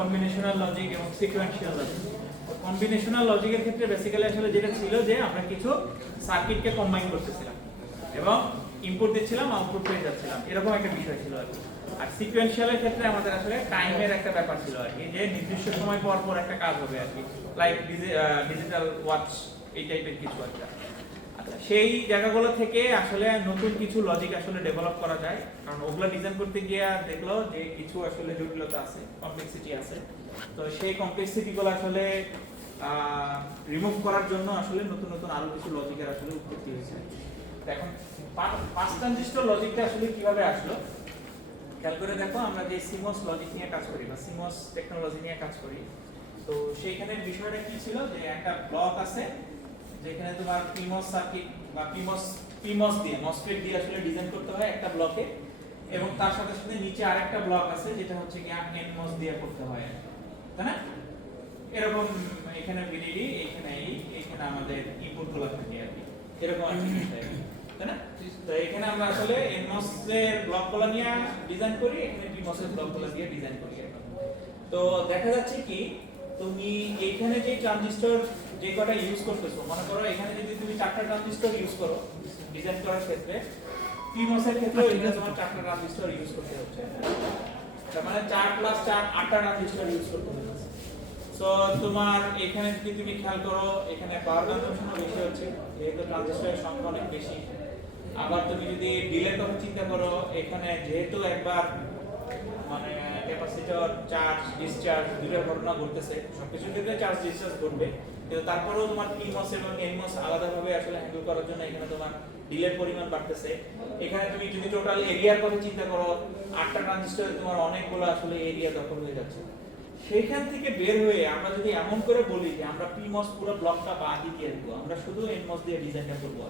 Combinational logic এবং sequential logic. Combinational লজিকের ক্ষেত্রে basically আসলে যেটা ছিল যে আমরা কিছু সার্কিটকে কম্বাইন করতেছিলাম এবং ইনপুট দিচ্ছিলাম, আউটপুট পেয়ে যাচ্ছিলাম, এরকম একটা বিষয় ছিল আর কি। আর সিকোয়েন্সিয়ালের ক্ষেত্রে আমাদের আসলে টাইমের একটা ব্যাপার ছিল আর কি, যে নির্দিষ্ট সময় পর পর একটা কাজ হবে আর কি, লাইক ডিজিটাল ওয়াচ এই টাইপের কিছু একটা। আচ্ছা, সেই জায়গাগুলো থেকে আসলে নতুন কিছু লজিক আসলে ডেভেলপ করা যায়, কারণ ওগুলো ডিজাইন করতে গিয়ে দেখলো যে কিছু আসলে জটিলতা আছে, কমপ্লেক্সিটি আছে। তো সেই কমপ্লেক্সিটিগুলো আসলে রিমুভ করার জন্য আসলে নতুন নতুন আরো কিছু লজিকের আসলে উৎপত্তি হয়েছে। এখন পাঁচ ট্রানজিস্টর লজিকটা আসলে কিভাবে আসলো খেয়াল করে দেখো। আমরা যে সিমস লজিক নিয়ে কাজ করি বা সিমস টেকনোলজি নিয়ে কাজ করি, তো সেইখানে বিষয়টা কি ছিল যে একটা ব্লক আছে যেখানে তোমার পিমস সার্কিট বা পিমস দিয়ে মসফেট দিয়ে আসলে ডিজাইন করতে হয় একটা ব্লকে, এবং তার সাথে সাথে নিচে আরেকটা ব্লক আছে যেটা হচ্ছে কি এনমস দিয়ে করতে হয়, তাই না? এরকম এখানে ভিডিডি, এখানে আমাদের ইনপুট গুলো থাকে আর কি, এরকম আছে তাই না? তো এখানে আমরা আসলে এনমস এর ব্লকগুলো নিয়ে ডিজাইন করি, এখানে পিমস এর ব্লকগুলো দিয়ে ডিজাইন করি। তো দেখা যাচ্ছে কি তুমি এইখানে যে ট্রানজিস্টর যে কটা ইউজ করতেছো, মনে করো এখানে যদি তুমি 4টা ট্রানজিস্টর ইউজ করো ডিজাইন করার ক্ষেত্রে, পিমস এর ক্ষেত্রে এখানে তোমার 4টা ট্রানজিস্টর ইউজ করতে হচ্ছে, তার মানে 4 + 4 8টা ট্রানজিস্টর ইউজ করতে হচ্ছে। সো তোমার এখানে যদি তুমি খেয়াল করো, এখানে পাওয়ার কনজাম্পশন বেশি হচ্ছে যেহেতু ট্রানজিস্টরের সংখ্যা অনেক বেশি। আবার তুমি যদি ডিলের কথা চিন্তা করো, এখানে যেহেতু একবার মানে ক্যাপাসিটর চার্জ ডিসচার্জ দুটোর ঘটনা ঘটতেছে, সবকিছুর ক্ষেত্রে চার্জ ডিসচার্জ ঘটবে, কিন্তু তারপরেও তোমার পিমস এবং এনমস আলাদাভাবে আসলে হ্যান্ডেল করার জন্য এখানে তোমার ডিলের পরিমাণ বাড়তেছে। এখানে তুমি যদি টোটাল এরিয়ার কথা চিন্তা করো, 8টা ট্রানজিস্টরে তোমার অনেকগুলো আসলে এরিয়া দখল হয়ে যাচ্ছে। সেইখান থেকে বের হয়ে আমরা যদি এমন করে বলি যে আমরা পিমস পুরো ব্লকটা বাদই দিয়ে দেবো, আমরা শুধু এনমস দিয়ে ডিজাইনটা করবো,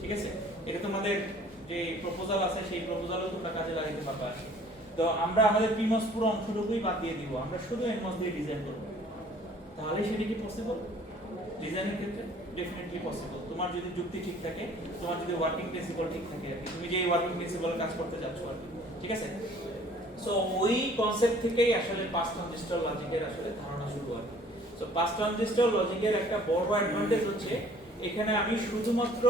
ঠিক আছে? এটা তোমাদের যে প্রপোজাল আছে সেই প্রপোজালও তোমরা কাজে লাগাইতে পারবে আর কি। তো আমরা আমাদের পিমস পুরো অংশটুকুই বাদ দিয়ে দিব, আমরা শুধু এনমস দিয়ে ডিজাইন করব, তাহলে সেটা কি পসিবল? ডিজাইনের ক্ষেত্রে ডেফিনেটলি পসিবল, তোমার যদি যুক্তি ঠিক থাকে, তোমার যদি ওয়ার্কিং প্রিন্সিপাল ঠিক থাকে আর কি, তুমি যে ওয়ার্কিং প্রিন্সিপাল কাজ করতে যাচ্ছ আর কি, ঠিক আছে? সো ওই কনসেপ্ট থেকেই আসলে পাঁচ ট্রানজিস্টর লজিকের আসলে ধারণা শুরু হয়। সো পাঁচ ট্রানজিস্টর লজিকের একটা বড় অ্যাডভান্টেজ হচ্ছে এখানে আমি শুধুমাত্র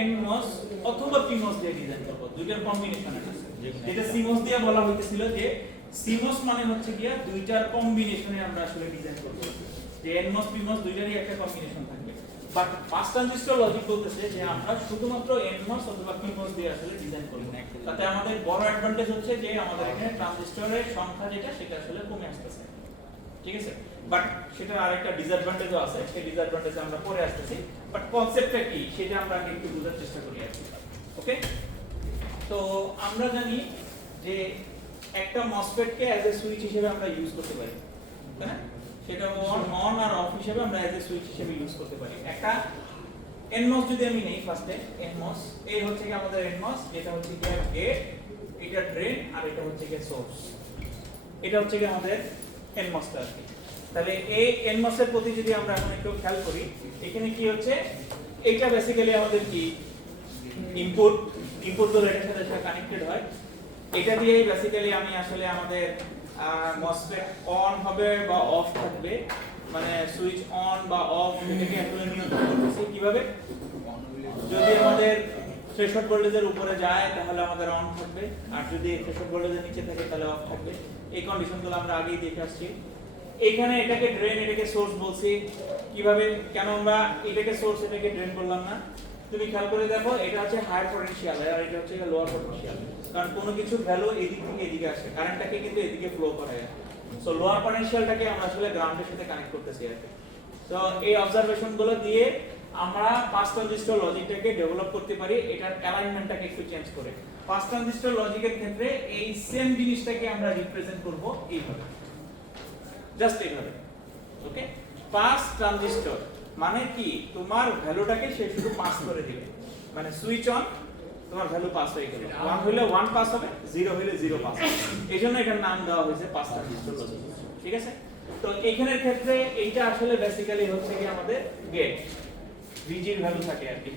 এনমস অথবা পিমস দিয়ে ডিজাইন করব, দুইটার কম্বিনেশন আছে, যেটা সিমস দিয়ে বলা হইতেছিল যে সিমস মানে হচ্ছে কি দুইটার কম্বিনেশনে আমরা আসলে ডিজাইন করব, যে এনমস পিমস দুইটারই একটা কম্বিনেশন থাকবে। বাট পাঁচ ট্রানজিস্টর লজিক বলতেছে যে আমরা শুধুমাত্র এনমস অথবা পিমস দিয়ে আসলে ডিজাইন করব। তাতে আমাদের বড় অ্যাডভান্টেজ হচ্ছে যে আমাদের এখানে ট্রানজিস্টরের সংখ্যা যেটা সেটা আসলে কমে আসতেছে, ঠিক আছে? বাট সেটার আরেকটা ডিসঅ্যাডভান্টেজও আছে, সেই ডিসঅ্যাডভান্টেজ আমরা পরে আসতেছি। বাট কনসেপ্টটা কি সেটা আমরা আগে একটু বোঝার চেষ্টা করি আর কি। ওকে, তো আমরা জানি যে একটা MOSFET K as a switch হিসেবে আমরা ইউজ করতে পারি, তাই না? সেটা অন আর অফ হিসেবে আমরা অ্যাজ এ সুইচ হিসেবে ইউজ করতে পারি। একটা এনমস যদি আমি নেই ফার্স্টে, এনমস এই হচ্ছে কি আমাদের এনমস, যেটা হচ্ছে কি গেট, এটা ড্রেন, আর এটা হচ্ছে কি সোর্স। এটা হচ্ছে কি আমাদের এনমসটা আর কি। তাহলে এই এনমস এর প্রতি যদি আমরা এখন একটু খেয়াল করি, এখানে কি হচ্ছে, এইটা বেসিক্যালি আমাদের কি ইনপুট গুলো এটার সাথে কানেক্টেড হয়। এটা দিয়েই বেসিক্যালি আমি আসলে আমাদের মসফেট অন হবে বা অফ থাকবে, মানে সুইচ অন বা অফ এটাকে আসলে নিয়ন্ত্রণ করতেছি কিভাবে। যদি আমাদের থ্রেশহোল্ড ভোল্টেজের উপরে যায় তাহলে আমাদের অন থাকবে, আর যদি থ্রেশহোল্ড ভোল্টেজের নিচে থাকে তাহলে অফ থাকবে। এই কন্ডিশনগুলো আমরা আগেই দেখে আসছি। এখানে এটাকে ড্রেন এটাকে সোর্স বলছি, কিভাবে কেন আমরা এটাকে সোর্স এটাকে ড্রেন বললাম না? তুমি খেয়াল করে দেখো, এটা হচ্ছে হায়ার পটেনশিয়াল আর এটা হচ্ছে লোয়ার পটেনশিয়াল, কারণ কোনো কিছুর ভ্যালু এদিক থেকে এদিকে আসে, কারেন্টটাকে কিন্তু এদিকে ফ্লো করে। সো লোয়ার পটেনশিয়ালটাকে আমরা আসলে গ্রাউন্ডের সাথে কানেক্ট করতেছি আর কি। তো এই অবজারভেশনগুলো দিয়ে আমরা পাঁচ ট্রানজিস্টর লজিকটাকে ডেভেলপ করতে পারি, এটার অ্যালাইনমেন্টটাকে একটু চেঞ্জ করে। পাঁচ ট্রানজিস্টর লজিকের ক্ষেত্রে এই সেম জিনিসটাকে আমরা রিপ্রেজেন্ট করব এইভাবে, জাস্ট এইভাবে। ওকে, পাস ট্রানজিস্টর মানে কি, তোমার ভ্যালুটাকে সে শুধু পাস করে দিবে, মানে সুইচ অন তোমার ভ্যালু পাস হয়ে গেল, 1 হইলে 1 পাস হবে, 0 হইলে 0 পাস হবে। এইজন্য এটার নাম দেওয়া হয়েছে পাস ট্রানজিস্টর লজিক, ঠিক আছে? তো এইখানের ক্ষেত্রে এইটা আসলে বেসিক্যালি হচ্ছে কি আমাদের গেট, ভিজির ভ্যালু থাকে আর কি,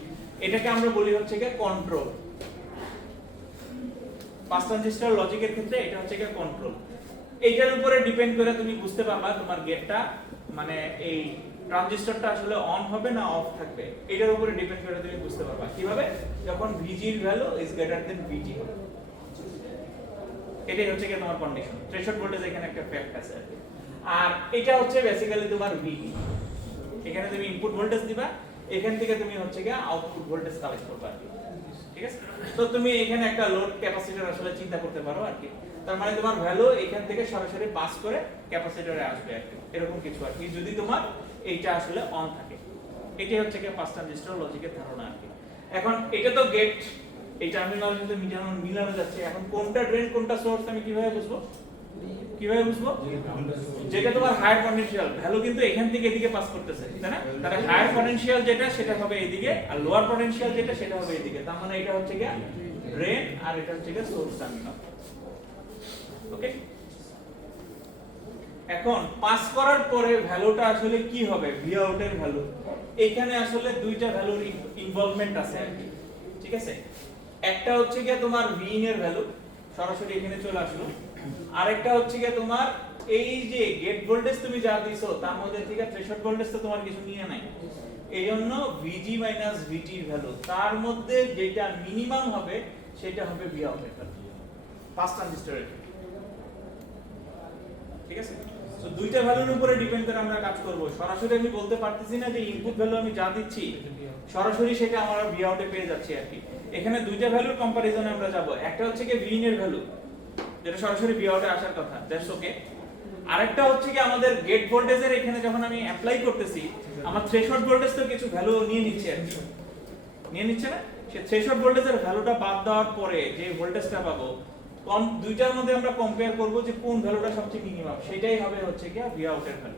এটাকে আমরা বলি হচ্ছে কি কন্ট্রোল। পাস ট্রানজিস্টর লজিকের ক্ষেত্রে এটা হচ্ছে কি কন্ট্রোল। এইটার উপরে ডিপেন্ড করে তুমি বুঝতে পারবা তোমার গেটটা মানে এই ট্রানজিস্টরটা আসলে অন হবে না অফ থাকবে, এটার উপরে ডিপেন্ড করে তুমি বুঝতে পারবা কিভাবে, যখন VG এর value is greater than VT হবে। এটাই হচ্ছে কি তোমার কন্ডিশন। থ্রেশহোল্ড ভোল্টেজ এখানে একটা ফ্যাক্ট আছে আর কি। আর এটা হচ্ছে বেসিক্যালি তোমার VT, এখানে তুমি ইনপুট ভোল্টেজ দিবা, এখান থেকে তুমি হচ্ছে কি আউটপুট ভোল্টেজ কালেক্ট করবা আর কি। ঠিক আছে, তো তুমি এখানে একটা লোড ক্যাপাসিটর আসলে চিন্তা করতে পারো আর কি। তার মানে তোমার ভ্যালু এখান থেকে সরাসরি পাস করে ক্যাপাসিটরে আসবে আর কি, এরকম কিছু আর কি, যদি তোমার এইটা আসলে অন থাকে। এটাই হচ্ছে কি পাঁচ ট্রানজিস্টর লজিকের ধারণা আর কি। এখন এটা তো গেট, এই টার্মিনালের সাথে মিলানো যাচ্ছে, এখন কোনটা ড্রেন কোনটা সোর্স আমি কিভাবে বুঝবো? কিভাবে বুঝবো? যেটা তোমার হায়ার পটেনশিয়াল ভ্যালু কিন্তু এখান থেকে এদিকে পাস করতেছে, তাই না? তাহলে হায়ার পটেনশিয়াল যেটা সেটা হবে এইদিকে, আর লোয়ার পটেনশিয়াল যেটা সেটা হবে এইদিকে। তার মানে এটা হচ্ছে কি ড্রেন আর এটা হচ্ছে কি সোর্স টার্মিনাল। ওকে, এখন পাস করার পরে ভ্যালুটা আসলে কি হবে? ভি আউট এর ভ্যালু। এখানে আসলে দুইটা ভ্যালুর ইনভলভমেন্ট আছে আর কি। ঠিক আছে, একটা হচ্ছে কি তোমার ভি ইন এর ভ্যালু সরাসরি এখানে চলে আসলো, আরেকটা হচ্ছে কি তোমার এই যে গেট ভোল্টেজ তুমি যা দিছো তার মধ্যে থেকে থ্রেশহোল্ড ভোল্টেজ তো তোমার কিছু নিয়ে নাই, এইজন্য ভিজি মাইনাস ভিটি এর ভ্যালু তার মধ্যে যেটা মিনিমাম হবে সেটা হবে ভি আউট এর ভ্যালু পাঁচ ট্রানজিস্টরের। ঠিক আছে, সো দুইটা ভ্যালুর উপরে ডিপেন্ড করে আমরা কাজ করব। সরাসরি আমি বলতে পারতেছি না যে ইনপুট ভ্যালু আমি যা দিচ্ছি সরাসরি সেটা আমরা ভি আউটে পেয়ে যাচ্ছি আর কি। এখানে দুইটা ভ্যালুর কম্পারিজনে আমরা যাব, একটা হচ্ছে কি ভি ইন এর ভ্যালু যেটা সরাসরি ভি আউটে আসার কথা, দ্যাটস ওকে। আরেকটা হচ্ছে কি আমাদের গেট ভোল্টেজের এখানে যখন আমি অ্যাপ্লাই করতেছি আমার থ্রেশহোল্ড ভোল্টেজ তো কিছু ভ্যালু নিয়ে নিচ্ছে আর কি, নিয়ে নিচ্ছে না? সে থ্রেশহোল্ড ভোল্টেজের ভ্যালুটা বাদ দেওয়ার পরে যে ভোল্টেজটা পাবো, কম দুইটার মধ্যে আমরা কম্পেয়ার করব যে কোন ভ্যালুটা সবচেয়ে মিনিমাম, সেটাই হবে হচ্ছে কি ভি আউট এর ভ্যালু।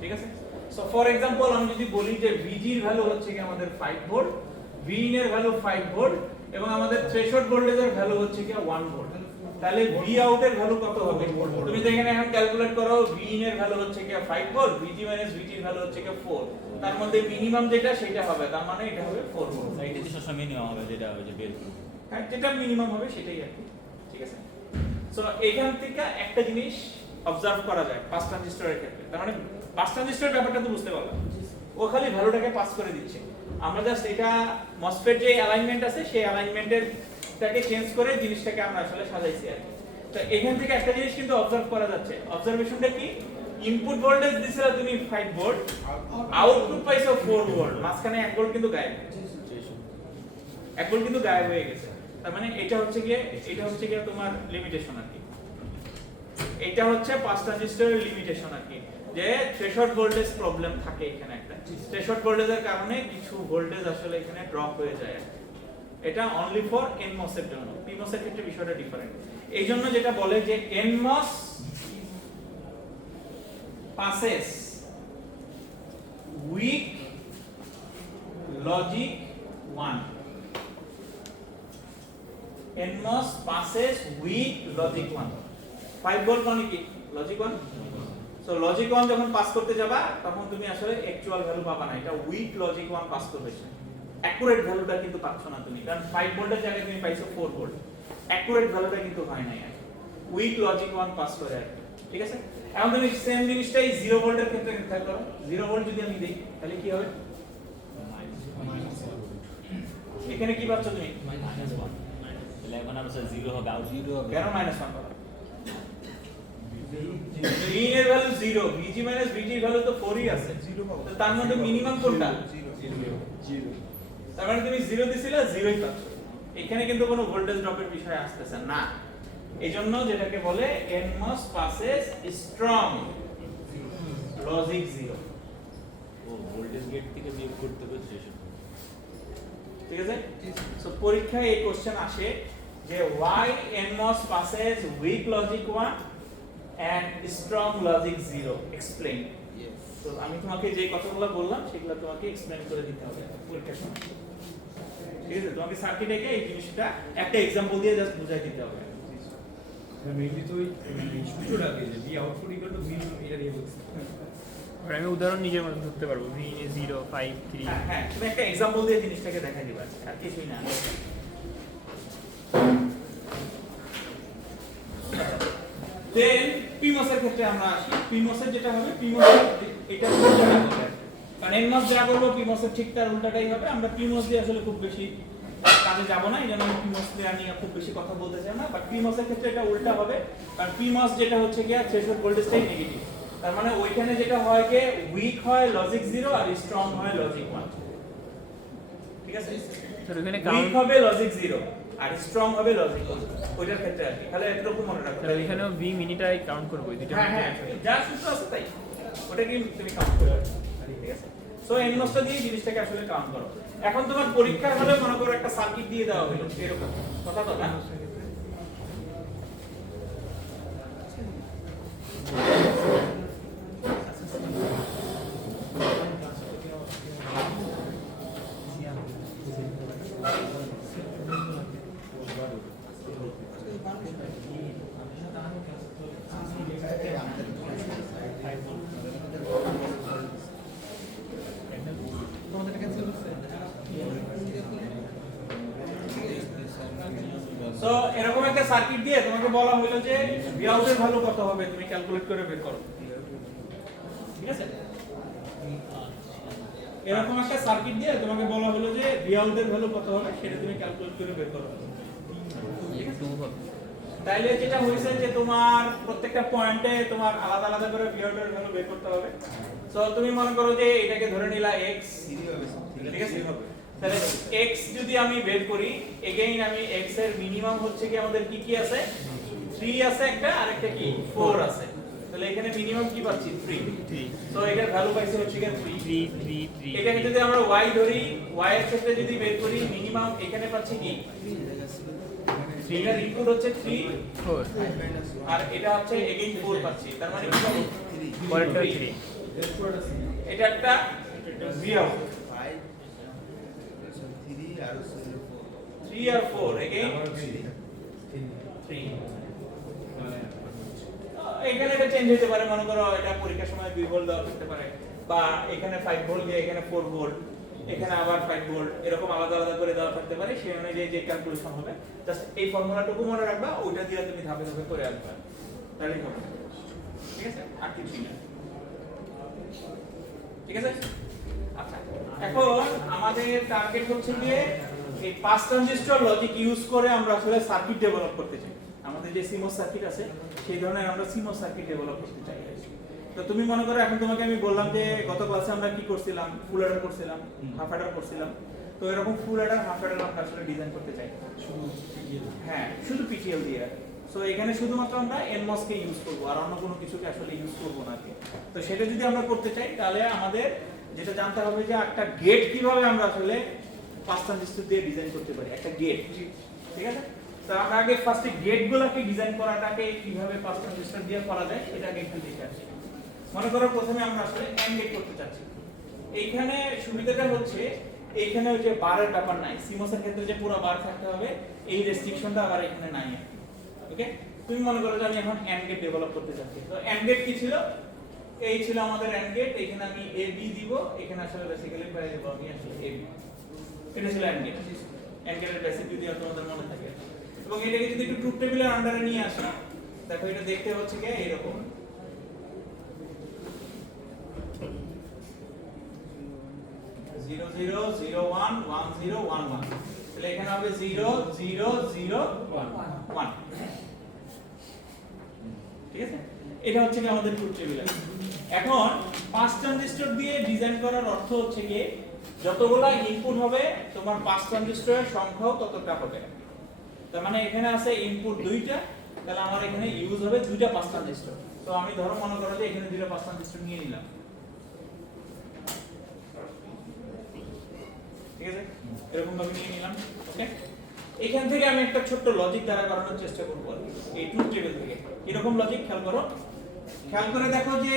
ঠিক আছে, সো ফর एग्जांपल আমি যদি বলি যে ভিজি এর ভ্যালু হচ্ছে কি আমাদের 5 ভোল্ট, ভি ইন এর ভ্যালু 5 ভোল্ট এবং আমাদের থ্রেশহোল্ড ভোল্টেজের ভ্যালু হচ্ছে কি 1 ভোল্ট, তাহলে ভি আউট এর ভ্যালু কত হবে? তুমি তো এখানে এখন ক্যালকুলেট করো, ভি ইন এর ভ্যালু হচ্ছে কি 5 ভোল্ট, ভিজি মাইনাস ভিটি এর ভ্যালু হচ্ছে কি 4, তার মধ্যে মিনিমাম যেটা সেটা হবে, তার মানে এটা হবে 4 ভোল্ট। এটা তো সবসময় মিনিমাম হবে, যেটা হবে যে বের করব। হ্যাঁ, যেটা মিনিমাম হবে সেটাই আর কি। ঠিক আছে, সো এখান থেকে একটা জিনিস অবজার্ভ করা যায় পাঁচ ট্রানজিস্টরের ক্ষেত্রে, তার মানে পাঁচ ট্রানজিস্টরের ব্যাপারটা তো বুঝতে পারলাম, ও খালি ভ্যালুটাকে পাস করে দিচ্ছে। আমরা জাস্ট এটা মসফেট যে অ্যালাইনমেন্ট আছে সেই অ্যালাইনমেন্টের টাকে চেঞ্জ করে জিনিসটাকে আমরা আসলে সাজাইছি আর কি। তো এখান থেকে একটা জিনিস কিন্তু অবজার্ভ করা যাচ্ছে, অবজারভেশনটা কি? ইনপুট ভোল্টেজ দিছিলা তুমি 5 ভোল্ট, আউটপুট পাইছো 4 ভোল্ট, মাঝখানে 1 ভোল্ট কিন্তু গায়েব, 1 ভোল্ট কিন্তু গায়েব হয়ে গেছে। তার মানে এটা হচ্ছে গিয়ে তোমার লিমিটেশন আর কি। এটা হচ্ছে পাঁচ ট্রানজিস্টরের লিমিটেশন আর কি, যে থ্রেশহোল্ড ভোল্টেজ প্রবলেম থাকে এখানে একটা। থ্রেশহোল্ড ভোল্টেজের কারণে কিছু ভোল্টেজ আসলে এখানে ড্রপ হয়ে যায়। এটা অনলি ফর এনমস এর জন্য, পিমস এর ক্ষেত্রে বিষয়টা ডিফারেন্ট। এইজন্য যেটা বলে যে NMOS passes weak logic 1, NMOS passes weak logic 1। 5 volt মানে কি লজিক 1, সো লজিক 1 যখন পাস করতে যাবা তখন তুমি আসলে অ্যাকচুয়াল ভ্যালু পাবা না, এটা উইক লজিক 1 পাস করবে, অ্যাকুরেট ভ্যালুটা কিন্তু পাচ্ছ না তুমি, কারণ 5 ভোল্টের জায়গায় তুমি পাইছো 4 ভোল্ট, অ্যাকুরেট ভ্যালুটা কিন্তু হয় নাই, উইক লজিক 1 পাস করে আর কি। ঠিক আছে, এখন তুমি সেম জিনিসটাই 0 ভোল্টের ক্ষেত্রে খেয়াল করো, 0 ভোল্ট যদি আমি দেই তাহলে কি হবে? এখানে কি পাচ্ছ তুমি? -1, তাহলে এখন আমরা 0 হবে, আউট 0 হবে। কেন -1 পাবো? V এর ভ্যালু 0, VG মাইনাস VT এর ভ্যালু তো 4 ই আছে, তো তার মধ্যে মিনিমাম কোনটা? 0। তার মানে তুমি 0 দিছিলা, 0 ই পাচ্ছ। এখানে কিন্তু কোনো ভোল্টেজ ড্রপের বিষয় আসতেছে না। এইজন্য যেটাকে বলে NMOS passes strong logic 0। ও ভোল্টেজ গেট থেকে বিয়োগ করতে হবে থ্রেশহোল্ড। ঠিক আছে, সো পরীক্ষায় এই কোশ্চেন আসে যে why NMOS passes weak logic 1 and strong logic 0, explain। তো আমি তোমাকে যে কথাগুলো বললাম সেগুলো তোমাকে এক্সপ্লেইন করে দিতে হবে পরীক্ষার সময়। ঠিক আছে, তোমাকে সার্কিট একে এই জিনিসটা একটা एग्जांपल দিয়ে জাস্ট বুঝাই দিতে হবে। মেইনলি তো এই সূত্রটাকে যে V output equal to V এটা দিয়ে বলছি। আর আমি উদাহরণ নিজের মতো ধরতে পারবো, ভি 0 5 3। হ্যাঁ, তুমি একটা एग्जांपल দিয়ে জিনিসটাকে দেখাই দিবা, আর কিছুই না। Then PMOS এর ক্ষেত্রে আমরা আসি। PMOS এর যেটা হবে, PMOS এর এটা উল্টাটা হবে। কারণ NMOS যা করব PMOS এর ঠিক তার উল্টাটাই হবে। আমরা PMOS দিয়ে আসলে খুব বেশি কাজে যাব না, এই জন্য আমি PMOS নিয়ে খুব বেশি কথা বলতে চাই না। বাট PMOS এর ক্ষেত্রে এটা উল্টা হবে, কারণ PMOS যেটা হচ্ছে কি থ্রেশহোল্ড ভোল্টেজটাই নেগেটিভ। তার মানে ওইখানে যেটা হয় যে উইক হয় লজিক 0 আর স্ট্রং হয় লজিক 1। ঠিক আছে? তো এখানে উইক কাউন্ট হবে লজিক 0 আর স্ট্রং হবে লজিক 1। ওইটার ক্ষেত্রে আর কি। তাহলে এতটুকু মনে রাখো। তাহলে এখানেও ভি মিনিটাই কাউন্ট করবো এই দুইটা হ্যাঁ হ্যাঁ, যা সূত্র আছে তাই ওটা কি তুমি কাউন্ট করবে। ঠিক আছে? সো এনমসটা দিয়ে জিনিসটাকে আসলে কাউন্ট করো। এখন তোমার পরীক্ষার হলে মনে করো একটা সার্কিট দিয়ে দেওয়া হলো এরকম কথা তো না। সো এরকম একটা সার্কিট দিয়ে তোমাকে বলা হলো যে Vout এর ভ্যালু কত হবে তুমি ক্যালকুলেট করে বের করো। ঠিক আছে? এরকম একটা সার্কিট দিয়ে তোমাকে বলা হলো যে Vout এর ভ্যালু কত হবে সেটা তুমি ক্যালকুলেট করে বের করো। তাইলে যেটা হইছে যে তোমার প্রত্যেকটা পয়েন্টে তোমার আলাদা আলাদা করে Vout এর ভ্যালু বের করতে হবে। সো তুমি মনে করো যে এটাকে ধরে নিলা x, ঠিক আছে? তাহলে x যদি আমি বের করি, এগেইন আমি x এর মিনিমাম হচ্ছে কি আমাদের কি কি আছে? 3 আছে একটা, আর একটা কি 4 আছে। তাহলে এখানে মিনিমাম কি পাচ্ছি? 3। তো এটার ভ্যালু পাইছে হচ্ছে কি 3। এটাকে যদি আমরা y ধরি, y এর ক্ষেত্রে যদি বের করি মিনিমাম এখানে পাচ্ছি কি 3। এটার ইনপুট হচ্ছে 3 4 আর এটা হচ্ছে এগেইন 4 পাচ্ছি। তার মানে কি পাবো? পরেরটা 3 এটা একটা Vout 3 আর 4 এগেইন 3। এখানে এটা চেঞ্জ হতে পারে, মনে করো এটা পরীক্ষার সময় 2 ভোল্ট দেওয়া থাকতে পারে, বা এখানে 5 ভোল্ট দিয়ে এখানে 4 ভোল্ট, এখানে আবার 5 ভোল্ট, এরকম আলাদা আলাদা করে দেওয়া থাকতে পারে। সেই অনুযায়ী যে ক্যালকুলেশন হবে জাস্ট এই ফর্মুলাটুকু মনে রাখবা, ওইটা দিয়ে তুমি ধাপে ধাপে করে আসবে, তাহলেই হবে। ঠিক আছে? আর কিছু না। ঠিক আছে? আচ্ছা, এখন আমাদের টার্গেট হচ্ছে যে এই 5 ট্রানজিস্টর লজিক ইউজ করে আমরা আসলে সার্কিট ডেভেলপ করতে চাই। আমাদের যে CMOS সার্কিট আছে সেই ধরনের আমরা CMOS সার্কিট ডেভেলপ করতে চাই। তো তুমি মনে করো এখন তোমাকে আমি বললাম যে গত ক্লাসে আমরা কি করছিলাম, ফুল অ্যাডার করছিলাম, হাফ অ্যাডার করছিলাম। তো এরকম ফুল অ্যাডার, হাফ অ্যাডার আমরা আসলে ডিজাইন করতে চাই শুধু হ্যাঁ শুধু PTL দিয়ে। সো এখানে শুধুমাত্র আমরা NMOS কে ইউজ করব, আর অন্য কোনো কিছুকে আসলে ইউজ করব না। তো সেটা যদি আমরা করতে চাই তাহলে আমাদের যেটা জানতে হবে যে একটা গেট কিভাবে আমরা আসলে 5 ট্রানজিস্টর দিয়ে ডিজাইন করতে পারি, একটা গেট। ঠিক আছে? তো আমরা আগে ফার্স্টে গেটগুলোকে ডিজাইন করাটাকে কিভাবে 5 ট্রানজিস্টর দিয়ে করা যায় সেটাকে একটু দেখে আসি। মনে করো প্রথমে আমরা আসলে AND গেট করতে চাচ্ছি। এইখানে সুবিধাটা হচ্ছে এইখানে ওই যে বারের ব্যাপার নাই, CMOS এর ক্ষেত্রে যে পুরো বার থাকতে হবে এই রেস্ট্রিকশনটা আবার এখানে নাই। ওকে, তুমি মনে করো যে আমি এখন AND গেট ডেভেলপ করতে চাচ্ছি। তো AND গেট কি ছিল? এই ছিল আমাদের AND গেট। এখানে আমি AB দিব, এখানে আসলে বেসিক্যালি পেয়ে যাব আমি আসলে AB। এটা ছিল AND গেট। AND গেটের বেসিক যদি তোমাদের মনে থাকে, এবং এটাকে যদি একটু ট্রুথ টেবিলের আন্ডারে নিয়ে আসি, দেখো এটা দেখতে হচ্ছে কি এরকম। 0 0 0 1 1 0 1 1। তাহলে এখানে হবে 0 0 0 1। ঠিক আছে? এটা হচ্ছে কি আমাদের ট্রুথ টেবিল। এখন 5 ট্রানজিস্টর দিয়ে ডিজাইন করার অর্থ হচ্ছে কি যতগুলা ইনপুট হবে তোমার 5 ট্রানজিস্টরের সংখ্যাও ততটা হবে। তার মানে এখানে আছে ইনপুট 2টা, তাহলে আমার এখানে ইউজ হবে 2টা 5 ট্রানজিস্টর। তো আমি ধরো মনে করো যে এখানে 2টা 5 ট্রানজিস্টর নিয়ে নিলাম। ঠিক আছে? এরকম ভাবে নিয়ে নিলাম। ওকে, এখান থেকে আমি একটা ছোট্ট লজিক দ্বারা করানোর চেষ্টা করব এই ট্রুথ টেবিল থেকে। এরকম লজিক খেয়াল করো, খেয়াল করে দেখো যে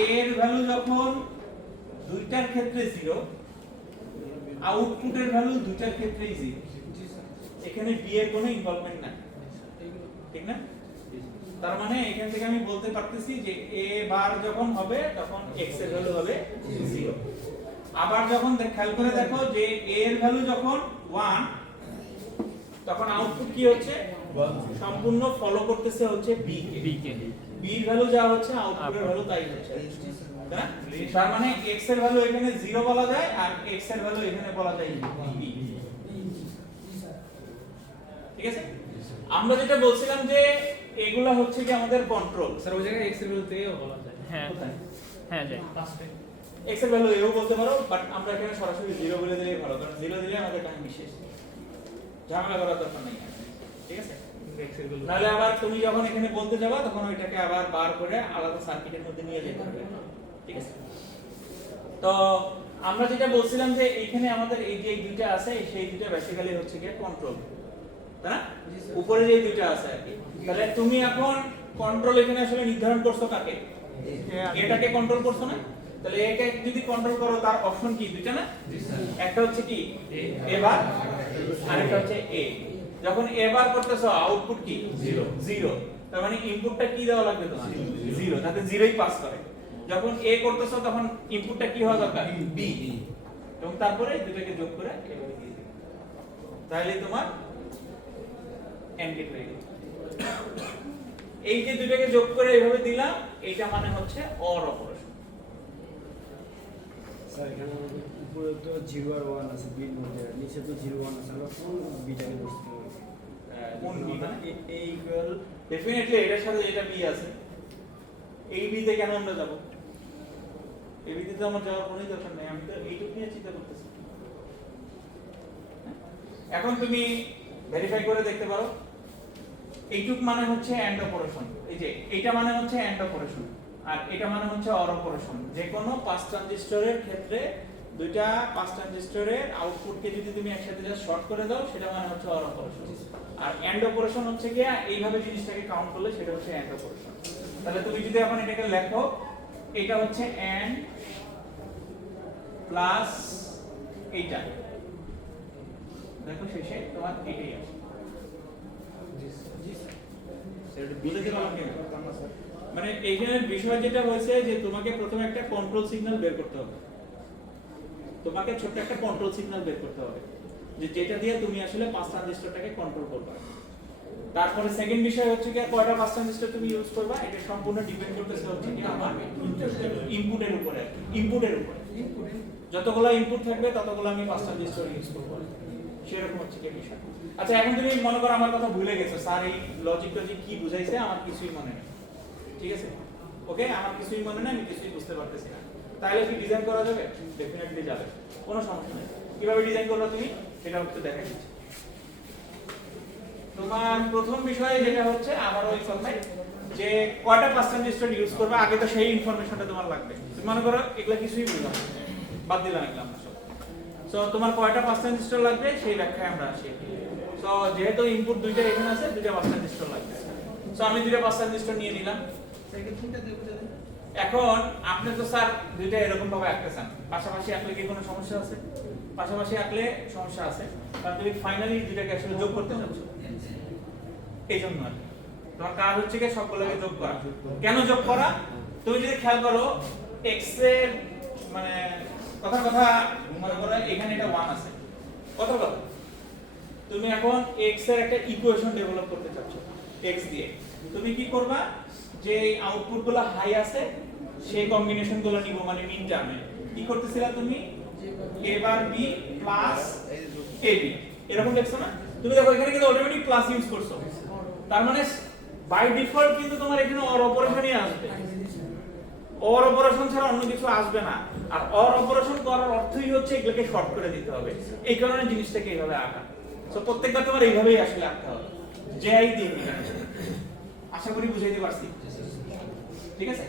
a এর ভ্যালু যখন দুইটার ক্ষেত্রে 0, আউটপুটের ভ্যালু দুইটার ক্ষেত্রেই 0। এখানে b এর কোনো ইনভলভমেন্ট নাই, ঠিক না? তার মানে এখান থেকে আমি বলতে পারতেছি যে a বার যখন হবে তখন x এর ভ্যালু হবে 0। আবার যখন খেয়াল করে দেখো যে a এর ভ্যালু যখন 1 তখন আউটপুট কি হচ্ছে? সম্পূর্ণ ফলো করতেছে হচ্ছে b কে। b এর ভ্যালু যা হচ্ছে আউটপুটের ভ্যালু তাই হচ্ছে, তাই না? তার মানে x এর ভ্যালু এখানে 0 বলা যায় আর x এর ভ্যালু এখানে বলা যায় b। ঠিক আছে? আমরা যেটা বলছিলাম যে এগুলা হচ্ছে কি আমাদের কন্ট্রোল। স্যার ওই জায়গায় x এর ভ্যালু তেও বলা যায়। হ্যাঁ কোথায়? হ্যাঁ যাই ফার্স্টে x এর ভ্যালু এও বলতে পারো, বাট আমরা এখানে সরাসরি 0 বলে দিলেই ভালো, কারণ 0 দিলে আমাদের কাহিনী শেষ, ঝামেলা করার দরকার নেই। ঠিক আছে? x এর ভ্যালু নাহলে আবার তুমি যখন এখানে বলতে যাবা তখন ওইটাকে আবার বার করে আলাদা সার্কিটের মধ্যে নিয়ে যেতে হবে। ঠিক আছে? তো আমরা যেটা বলছিলাম যে এইখানে আমাদের এই যে দুইটা আছে সেই দুইটা বেসিক্যালি হচ্ছে কি কন্ট্রোল, তাই না? উপরে যে দুইটা আছে আর কি। তাহলে তুমি এখন কন্ট্রোল এখানে আসলে নির্ধারণ করছো কাকে? এটাকে কন্ট্রোল করছো না? তাহলে এটাকে যদি কন্ট্রোল করো তার অপশন কি দুইটা না? একটা হচ্ছে কি এ বার আর একটা হচ্ছে এ। যখন এ বার করতেছো আউটপুট কি 0, তার মানে ইনপুটটা কি দেওয়া লাগবে তোমার 0, যাতে 0ই পাস করে। যখন এ করতেছো তখন ইনপুটটা কি হওয়া দরকার বি, এবং তারপরে দুটোকে যোগ করে এভাবে দিয়ে দিবে, তাহলে তোমার এন্ড গেট হয়ে গেল। এই যে দুটোকে যোগ করে এভাবে দিলাম, এইটা মানে হচ্ছে অর অপারেশন। স্যার এখানে আমাদের উপরে তো 0 আর 1 আছে বির মধ্যে, নিচে তো 0 1 আছে, আমরা কোন বিটাকে বসতে হবে? কোন বি মানে a ইকুয়াল ডেফিনেটলি এটার সাথে যেটা বি আছে এই বি তে কেন আমরা যাব? এই বি তে তো আমার যাওয়ার কোনো দরকার নেই, আমি তো এইটুকু নিয়ে চিন্তা করতেছি। এখন তুমি ভেরিফাই করে দেখতে পারো, এইটুক মানে হচ্ছে এন্ড অপারেশন, এই যে এইটা মানে হচ্ছে এন্ড অপারেশন আর এটা মানে হচ্ছে অর অপারেশন। যে কোনো পাঁচ ট্রানজিস্টরের ক্ষেত্রে দুইটা পাঁচ ট্রানজিস্টরের আউটপুটকে যদি তুমি একসাথে জাস্ট শর্ট করে দাও সেটা মানে হচ্ছে অর অপারেশন। আর এন্ড অপারেশন হচ্ছে কি এইভাবে জিনিসটাকে কাউন্ট করলে সেটা হচ্ছে এন্ড অপারেশন। তাহলে তুমি যদি এখন এটাকে লেখো, এটা হচ্ছে এন্ড প্লাস এইটা, দেখো শেষে তোমার এটাই আছে। বুঝতে পারলাম কি না? মানে এইখানে বিষয় যেটা হয়েছে যে তোমাকে প্রথমে একটা কন্ট্রোল সিগন্যাল বের করতে হবে, তোমাকে ছোট্ট একটা কন্ট্রোল সিগন্যাল বের করতে হবে যে যেটা দিয়ে তুমি আসলে পাঁচ ট্রানজিস্টরটাকে কন্ট্রোল করবে। তারপরে সেকেন্ড বিষয় হচ্ছে কি কয়টা পাঁচ ট্রানজিস্টর তুমি ইউজ করবা, এটা সম্পূর্ণ ডিপেন্ড করতেছে হচ্ছে কি আমার ইনপুটের উপরে। ইনপুটের উপরে যতগুলো ইনপুট থাকবে ততগুলো আমি পাঁচ ট্রানজিস্টর ইউজ করব, সেরকম হচ্ছে কি বিষয়। আচ্ছা এখন তুমি মনে করো আমার কথা ভুলে গেছো, স্যার এই লজিকটা যে কি বুঝাইছে আমার কিছুই মনে নেই, ঠিক আছে? ওকে, আমার কিছুই মনে নেই, আমি কিছুই বুঝতে পারতেছি না, তাহলে কি ডিজাইন করা যাবে? ডেফিনেটলি যাবে, কোনো সমস্যা নেই। কিভাবে ডিজাইন করবে তুমি সেটা হচ্ছে দেখা দিচ্ছি। তোমার প্রথম বিষয় যেটা হচ্ছে আবার ওই কথাই যে কয়টা পাঁচ ট্রানজিস্টর ইউজ করবে, আগে তো সেই ইনফরমেশনটা তোমার লাগবে। তুমি মনে করো এগুলা কিছুই বুঝলাম না, বাদ দিলাম এগুলা আমরা সব। সো তোমার কয়টা পাঁচ ট্রানজিস্টর লাগবে সেই ব্যাখ্যায় আমরা আসি। সো যেহেতু ইনপুট দুইটা এখানে আছে, দুইটা পাঁচ ট্রানজিস্টর লাগবে। সো আমি দুইটা পাঁচ ট্রানজিস্টর নিয়ে নিলাম। এখন আপনি তো স্যার দুইটা এরকম ভাবে আঁকতেছেন, পাশাপাশি আঁকলে কি কোনো সমস্যা আছে? পাশাপাশি আঁকলে সমস্যা আছে, কারণ তুমি ফাইনালি দুইটাকে আসলে যোগ করতে চাচ্ছ, এই জন্য আর কি। তোমার কাজ হচ্ছে কি সবগুলোকে যোগ করা। কেন যোগ করা? তুমি যদি খেয়াল করো x এর মানে কথার কথা মনে করো এখানে এটা 1 আছে, কথার কথা তুমি এখন x এর একটা ইকুয়েশন ডেভেলপ করতে চাচ্ছ x দিয়ে। তুমি কি করবা, যে আউটপুটগুলো হাই আছে সেই কম্বিনেশনগুলো নিব, মানে মিন টার্মে কি করতেছিলা তুমি a bar b plus ab এরকম দেখছো না? তুমি দেখো এখানে কিন্তু অলরেডি প্লাস ইউজ করছো, তার মানে বাই ডিফল্ট কিন্তু তোমার এখানে অর অপারেশনই আসবে, অর অপারেশন ছাড়া অন্য কিছু আসবে না। আর অর অপারেশন করার অর্থই হচ্ছে এগুলোকে শর্ট করে দিতে হবে, এই কারণে জিনিসটাকে এইভাবে আঁকা। সো প্রত্যেকবার তোমার এইভাবেই আসলে আঁকতে হবে, যে আই দিয়ে আশা করি বুঝাইতে পারছি, ঠিক আছে?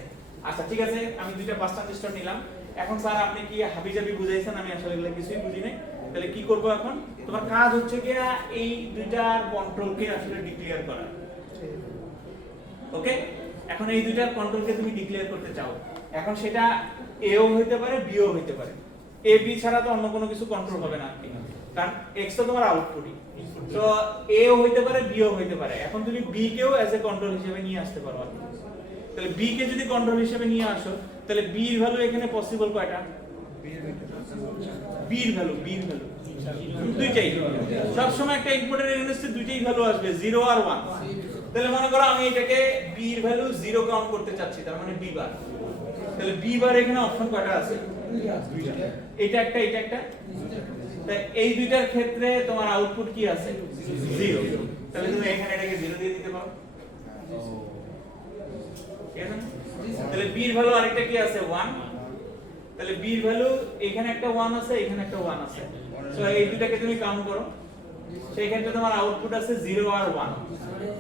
আচ্ছা ঠিক আছে, আমি দুইটা পাঁচ ট্রানজিস্টর নিলাম। এখন স্যার আপনি কি হাবিজাবি বুঝাইছেন, আমি আসলে এগুলো কিছুই বুঝি নাই, তাহলে কি করব এখন? তোমার কাজ হচ্ছে কি এই দুইটার কন্ট্রোলকে আসলে ডিক্লেয়ার করা। ওকে, এখন এই দুইটার কন্ট্রোলকে তুমি ডিক্লেয়ার করতে চাও, এখন সেটা এও হইতে পারে বিও হইতে পারে। এ বি ছাড়া তো অন্য কোনো কিছু কন্ট্রোল হবে না, কারণ এক্স তো তোমার আউটপুটই। তো এও হইতে পারে বিও হইতে পারে। এখন তুমি বি কেও অ্যাজ এ কন্ট্রোল হিসেবে নিয়ে আসতে পারো। তাহলে বি কে যদি কন্ট্রোল হিসেবে নিয়ে আসো, তাহলে বি এর ভ্যালু এখানে পসিবল কয়টা? বি এর ভ্যালু দুইটাই। সব সময় একটা ইনপুটের এগেইনস্টে দুইটাই ভ্যালু আসবে, 0 আর 1। তাহলে মনে করো আমি এটাকে b এর ভ্যালু 0 কাউন্ট করতে চাচ্ছি, তার মানে b বার। তাহলে b বার এখানে অপশন কয়টা আছে? এটা একটা, এটা একটা। তাই এই দুইটার ক্ষেত্রে তোমার আউটপুট কি আছে? 0। তাহলে তুমি এখানে এটাকে 0 দিয়ে দিতে পারো, ঠিক আছে? তাহলে b এর ভ্যালু আরেকটা কি আছে? 1। তাহলে b এর ভ্যালু এখানে একটা 1 আছে, এখানে একটা 1 আছে। সো এই দুটাকে তুমি কাউন্ট করো, সেই ক্ষেত্রে তোমার আউটপুট আছে 0 আর 1।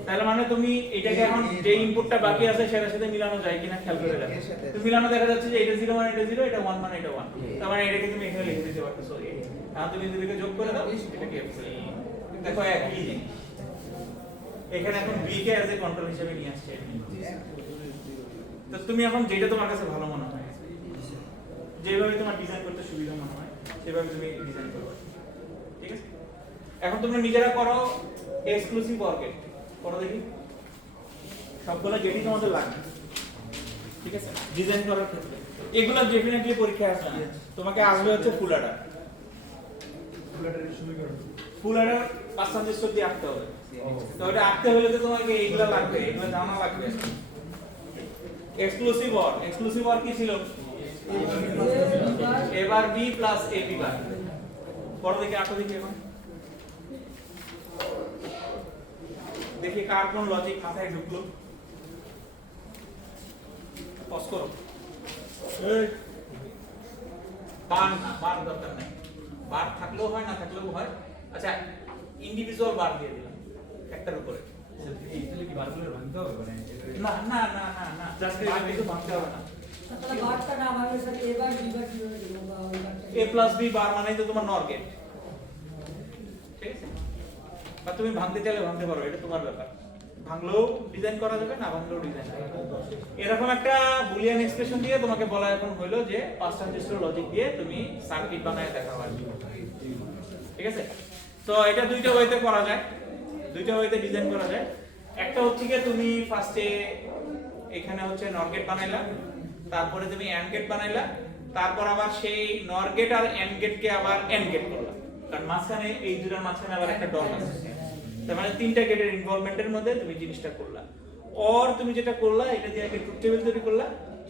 তাহলে মানে তুমি এটাকে এখন যে ইনপুটটা বাকি আছে সেটার সাথে মিলানো যায় কিনা খেয়াল করে দেখো। তো মিলানো দেখা যাচ্ছে যে এটা 0 মানে এটা 0, এটা 1 মানে এটা 1। তার মানে এটাকে তুমি এখানে লিখে দিতে পারতেছো a। আর তুমি দুটোকে যোগ করে দাও, এটা কি হবে? দেখো একই জিনিস। এখানে এখন b K as a control হিসেবে নিয়ে আসছে। তো তুমি এখন যেটা তোমার কাছে ভালো মনে হয়, যেভাবে তোমার ডিজাইন করতে সুবিধা মনে হয় সেভাবে তুমি ডিজাইন করবে, ঠিক আছে? এখন তোমরা নিজেরা করো এক্সক্লুসিভ অর গেট, করো দেখি। সবগুলো গেটই তোমাদের লাগবে, ঠিক আছে, ডিজাইন করার ক্ষেত্রে। এগুলো ডেফিনেটলি পরীক্ষায় আসবে না, তোমাকে আসবে হচ্ছে ফুল অ্যাডার। ফুল অ্যাডার পার্সেন্টেজ দিয়ে আঁকতে হবে। তো এটা আঁকতে হলে তো তোমাকে এইগুলো লাগবে, এগুলো জানা লাগবে। এক্সক্লুসিভ অর কি ছিল? এবার b প্লাস ab বার। পরে দেখি আঁকো দেখি এখন। দেখি কার কোন লজিক মাথায় ঢুকলো। পজ করো। এই বার দরকার নাই, বার থাকলেও হয় না থাকলেও হয়। আচ্ছা ইন্ডিভিজুয়াল বার দিয়ে দিলাম একটার উপরে। এইগুলো কি বারগুলো ভাঙতে হবে মানে? না না না না না, জাস্ট বার কিছু ভাঙতে হবে না। তাহলে বারটা না ভাঙলে স্যার a বার b বার কিভাবে দেবো বা ওই বারটা a প্লাস b বার মানে তো তোমার নর গেট, ঠিক আছে? বা তুমি ভাঙতে চাইলে ভাঙতে পারো, এটা তোমার ব্যাপার। ভাঙলেও ডিজাইন করা যাবে, না ভাঙলেও ডিজাইন করা যাবে। এরকম একটা বুলিয়ান এক্সপ্রেশন দিয়ে তোমাকে বলা এখন হলো যে পাঁচ ট্রানজিস্টর লজিক দিয়ে তুমি সার্কিট বানায় দেখাও আর কি। ঠিক আছে? তো এটা দুইটা ওয়েতে করা যায়, দুইটা ওয়েতে ডিজাইন করা যায়। একটা হচ্ছে কি তুমি ফার্স্টে এখানে হচ্ছে নর গেট বানাইলা, তারপরে তুমি এন্ড গেট বানাইলা, তারপর আবার সেই নর গেট আর এন্ড গেটকে আবার এন্ড গেট করলা, কারণ মাঝখানে এই দুটার মাঝখানে আবার একটা ডট আছে। তার মানে তিনটা গেটের ইনভলভমেন্টের মধ্যে তুমি জিনিসটা করলা। আর তুমি যেটা করলা এটা দিয়ে আগে ট্রুথ টেবিল তৈরি করলা,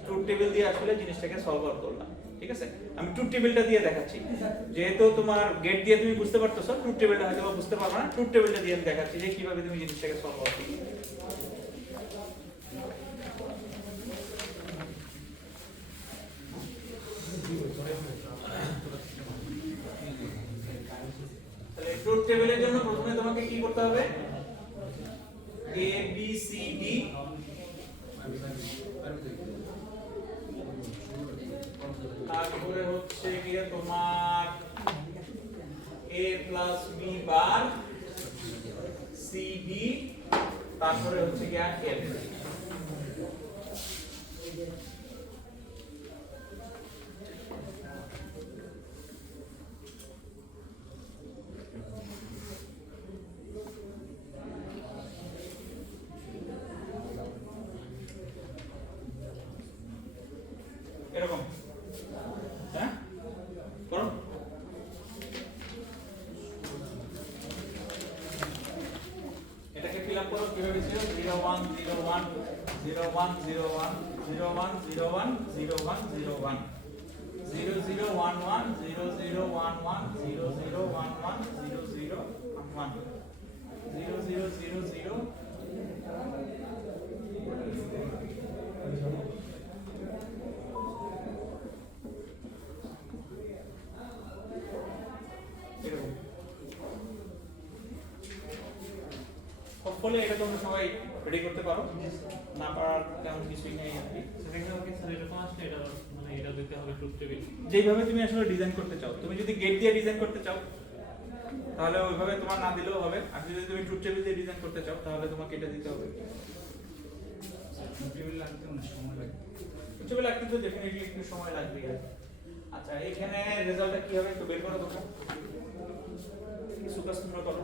ট্রুথ টেবিল দিয়ে আসলে জিনিসটাকে সলভ আউট করলা। ঠিক আছে? আমি ট্রুথ টেবিলটা দিয়ে দেখাচ্ছি, যেহেতু তোমার গেট দিয়ে তুমি বুঝতে পারতেছো, ট্রুথ টেবিলটা হয়তো বুঝতে পারবে না। ট্রুথ টেবিলটা দিয়ে আমি দেখাচ্ছি যে কিভাবে তুমি জিনিসটাকে সলভ আউট করবে। তাহলে ট্রুথ টেবিলের জন্য প্রথমে তোমাকে কি করতে হবে? a b c d, তারপরে হচ্ছে কি তোমার a plus b bar, c d, তারপরে হচ্ছে কি f। এরকম, হ্যাঁ করো। এটাকে ফিল আপ করো কিভাবে ছিল? 0 1 0 1 0 1 0 1 0 1 0 1 0 1 0 1 0 0 1 1 0 0 1 1 0 0 1 1 0 0 1 1 0 0 0 0 হপফুলি এটা তোমরা সবাই রেডি করতে পারো, না পারার তেমন কিছুই নেই আর কি। এটা দিতে হবে ট্রুথ টেবিল। যেইভাবে তুমি আসলে ডিজাইন করতে চাও, তুমি যদি গেট দিয়ে ডিজাইন করতে চাও তাহলে ওইভাবে তোমার না দিলেও হবে, আর যদি তুমি ট্রুথ টেবিল দিয়ে ডিজাইন করতে চাও তাহলে তোমাকে এটা দিতে হবে। টেবিল লাগতে অনেক সময় লাগে। ট্রুথ টেবিল লাগতে তো ডেফিনেটলি একটু সময় লাগবে। আচ্ছা এখানে রেজাল্টটা কি হবে একটু বের করো তোমরা, কিছু কাজ তোমরা করো।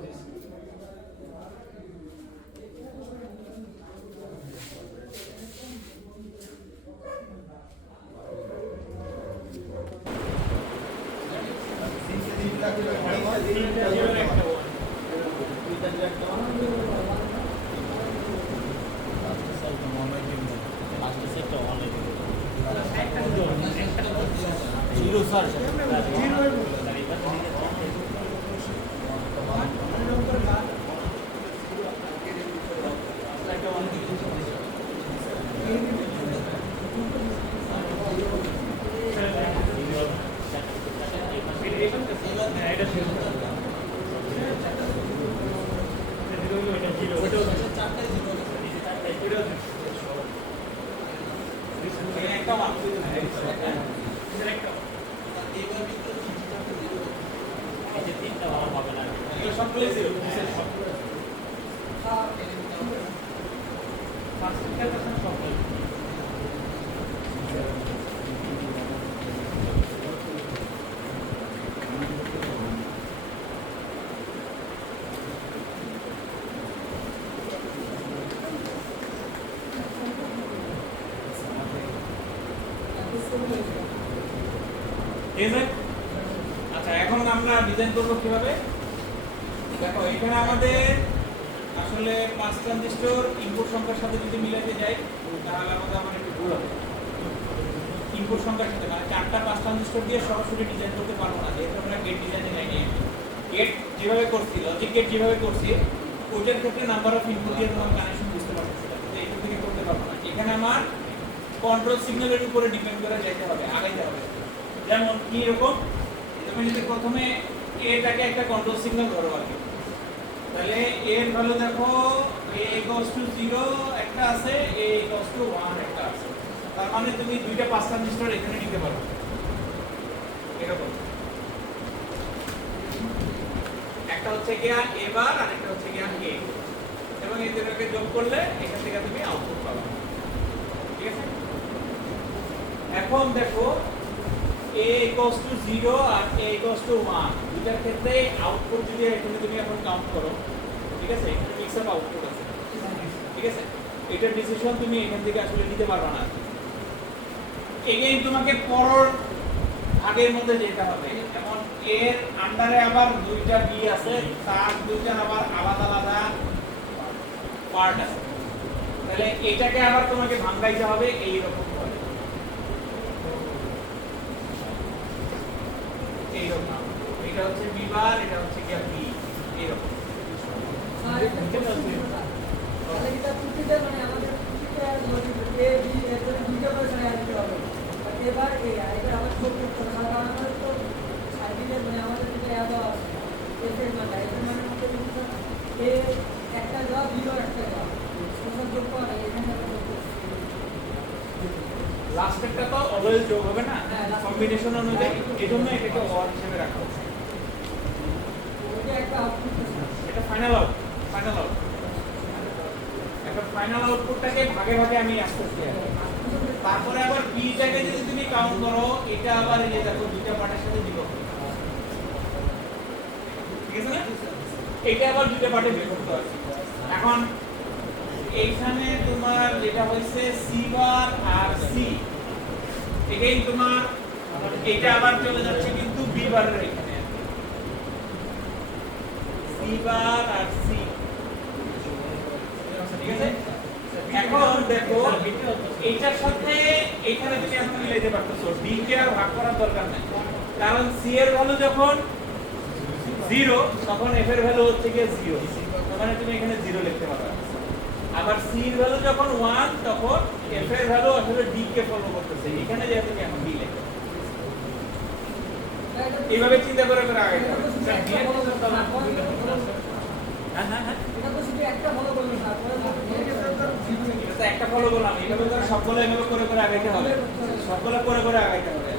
জিরো স্যার ঠিক আছে? আচ্ছা, এখন আমরা ডিজাইন করবো কিভাবে? দেখো এখানে আমাদের আসলে 5 ট্রানজিস্টর ইনপুট সংখ্যার সাথে যদি মিলাতে যাই তাহলে আমাদের আবার একটু ভুল হবে। ইনপুট সংখ্যার সাথে মানে 4টা 5 ট্রানজিস্টর দিয়ে সরাসরি ডিজাইন করতে পারবো না, যেহেতু আমরা গেট ডিজাইনে লাইনে গেট যেভাবে করছি, লজিক গেট যেভাবে করছি ওইটার ক্ষেত্রে নাম্বার অফ ইনপুট দিয়ে তোমার কানেকশন বুঝতে পারতেছিলাম, কিন্তু এটা থেকে করতে পারবো না। এখানে আমার কন্ট্রোল সিগন্যালের উপরে ডিপেন্ড করে যেতে হবে, আগাইতে হবে। যেমন কি রকম, তুমি যদি প্রথমে এটাকে একটা কন্ট্রোল সিগন্যাল ধরো আর কি, তাহলে এর ভ্যালু দেখো a = 0 একটা আছে, a = 1 একটা আছে, তার মানে তুমি দুইটা 5 ট্রানজিস্টর এখানে নিতে পারো এরকম। একটা হচ্ছে গিয়া a বার আর একটা হচ্ছে গিয়া a, এবং এই দুটোকে যোগ করলে এখান থেকে তুমি আউটপুট পাবে। ঠিক আছে? এখন দেখো a = 0 আর a = 1 দুটার ক্ষেত্রে আউটপুট যদি এখানে তুমি এখন কাউন্ট করো, ঠিক আছে, এখানে মিক্স আপ আউটপুট আছে, ঠিক আছে, এটার ডিসিশন তুমি এখান থেকে আসলে নিতে পারবে না। এগেইন তোমাকে পরের ভাগের মধ্যে যেতে হবে, যেমন এর আন্ডারে আবার দুইটা বি আছে, তার দুইটা আবার আলাদা আলাদা পার্ট আছে, তাহলে এটাকে আবার তোমাকে ভাঙাইতে হবে এই রকম করে, এই রকম। এটা হচ্ছে বি বার, এটা হচ্ছে কি বি, এই রকম। তাহলে এটা প্রতিটা মানে আমাদের প্রতিটা এ বি এর জন্য দুইটা করে সাইড দিতে হবে, আর এবার এ আর এটা আবার যোগ করতে হবে, কারণ আমাদের তো সাইডে মানে আমাদের যেটা আবার এর মানে মধ্যে কিন্তু এ একটা জব বি বার একটা জব সব যোগ করা হয়, এখানে আমরা যোগ করছি। লাস্টেরটা তো অলওয়েজ যোগ হবে না, হ্যাঁ, last কম্বিনেশন অনুযায়ী, এজন্য এটাকে অর হিসেবে রাখা হচ্ছে। ওইটা একটা আউটপুট এটা ফাইনাল আউট, ফাইনাল আউট। এখন ফাইনাল আউটপুটটাকে ভাগে ভাগে আমি আসতেছি। তারপরে আবার বিটাকে যদি তুমি কাউন্ট করো, এটা আবার এই যে দেখো দুইটা পার্টের সাথে বিভক্ত, ঠিক আছে না? এটা আবার দুইটা পার্টে বিভক্ত আছে। এখন এইখানে তোমার যেটা হইছে সি বার আর সি, এটাই তোমার এটা আবার চলে যাচ্ছে কিন্তু বি বারের এখানে, সি বার আর সি, ঠিক আছে? এখন দেখো এইটার সাথে এইখানে তুমি এখন মিলাইতে পারতেছো, ডি কে আর ভাগ করার দরকার নাই, কারণ সি এর ভ্যালু যখন 0 তখন এফ এর ভ্যালু হচ্ছে কি 0, মানে তুমি এখানে 0 লিখতে পারবে। আবার সি এর ভ্যালু যখন 1 তখন এফ এর ভ্যালু আসলে ডি কে ফলো করতেছে, এখানে যেহেতু তুমি এখন ডি লিখবে, এইভাবে চিন্তা করে করে আগাইতে হবে। হ্যাঁ হ্যাঁ হ্যাঁ, এটা তো শুধু একটা ভালো করলো, তারপরে এটা তো একটা ফলো করলাম, এইভাবে করে সবগুলো এভাবে করে করে আগাইতে হবে, সবগুলো করে করে আগাইতে হবে।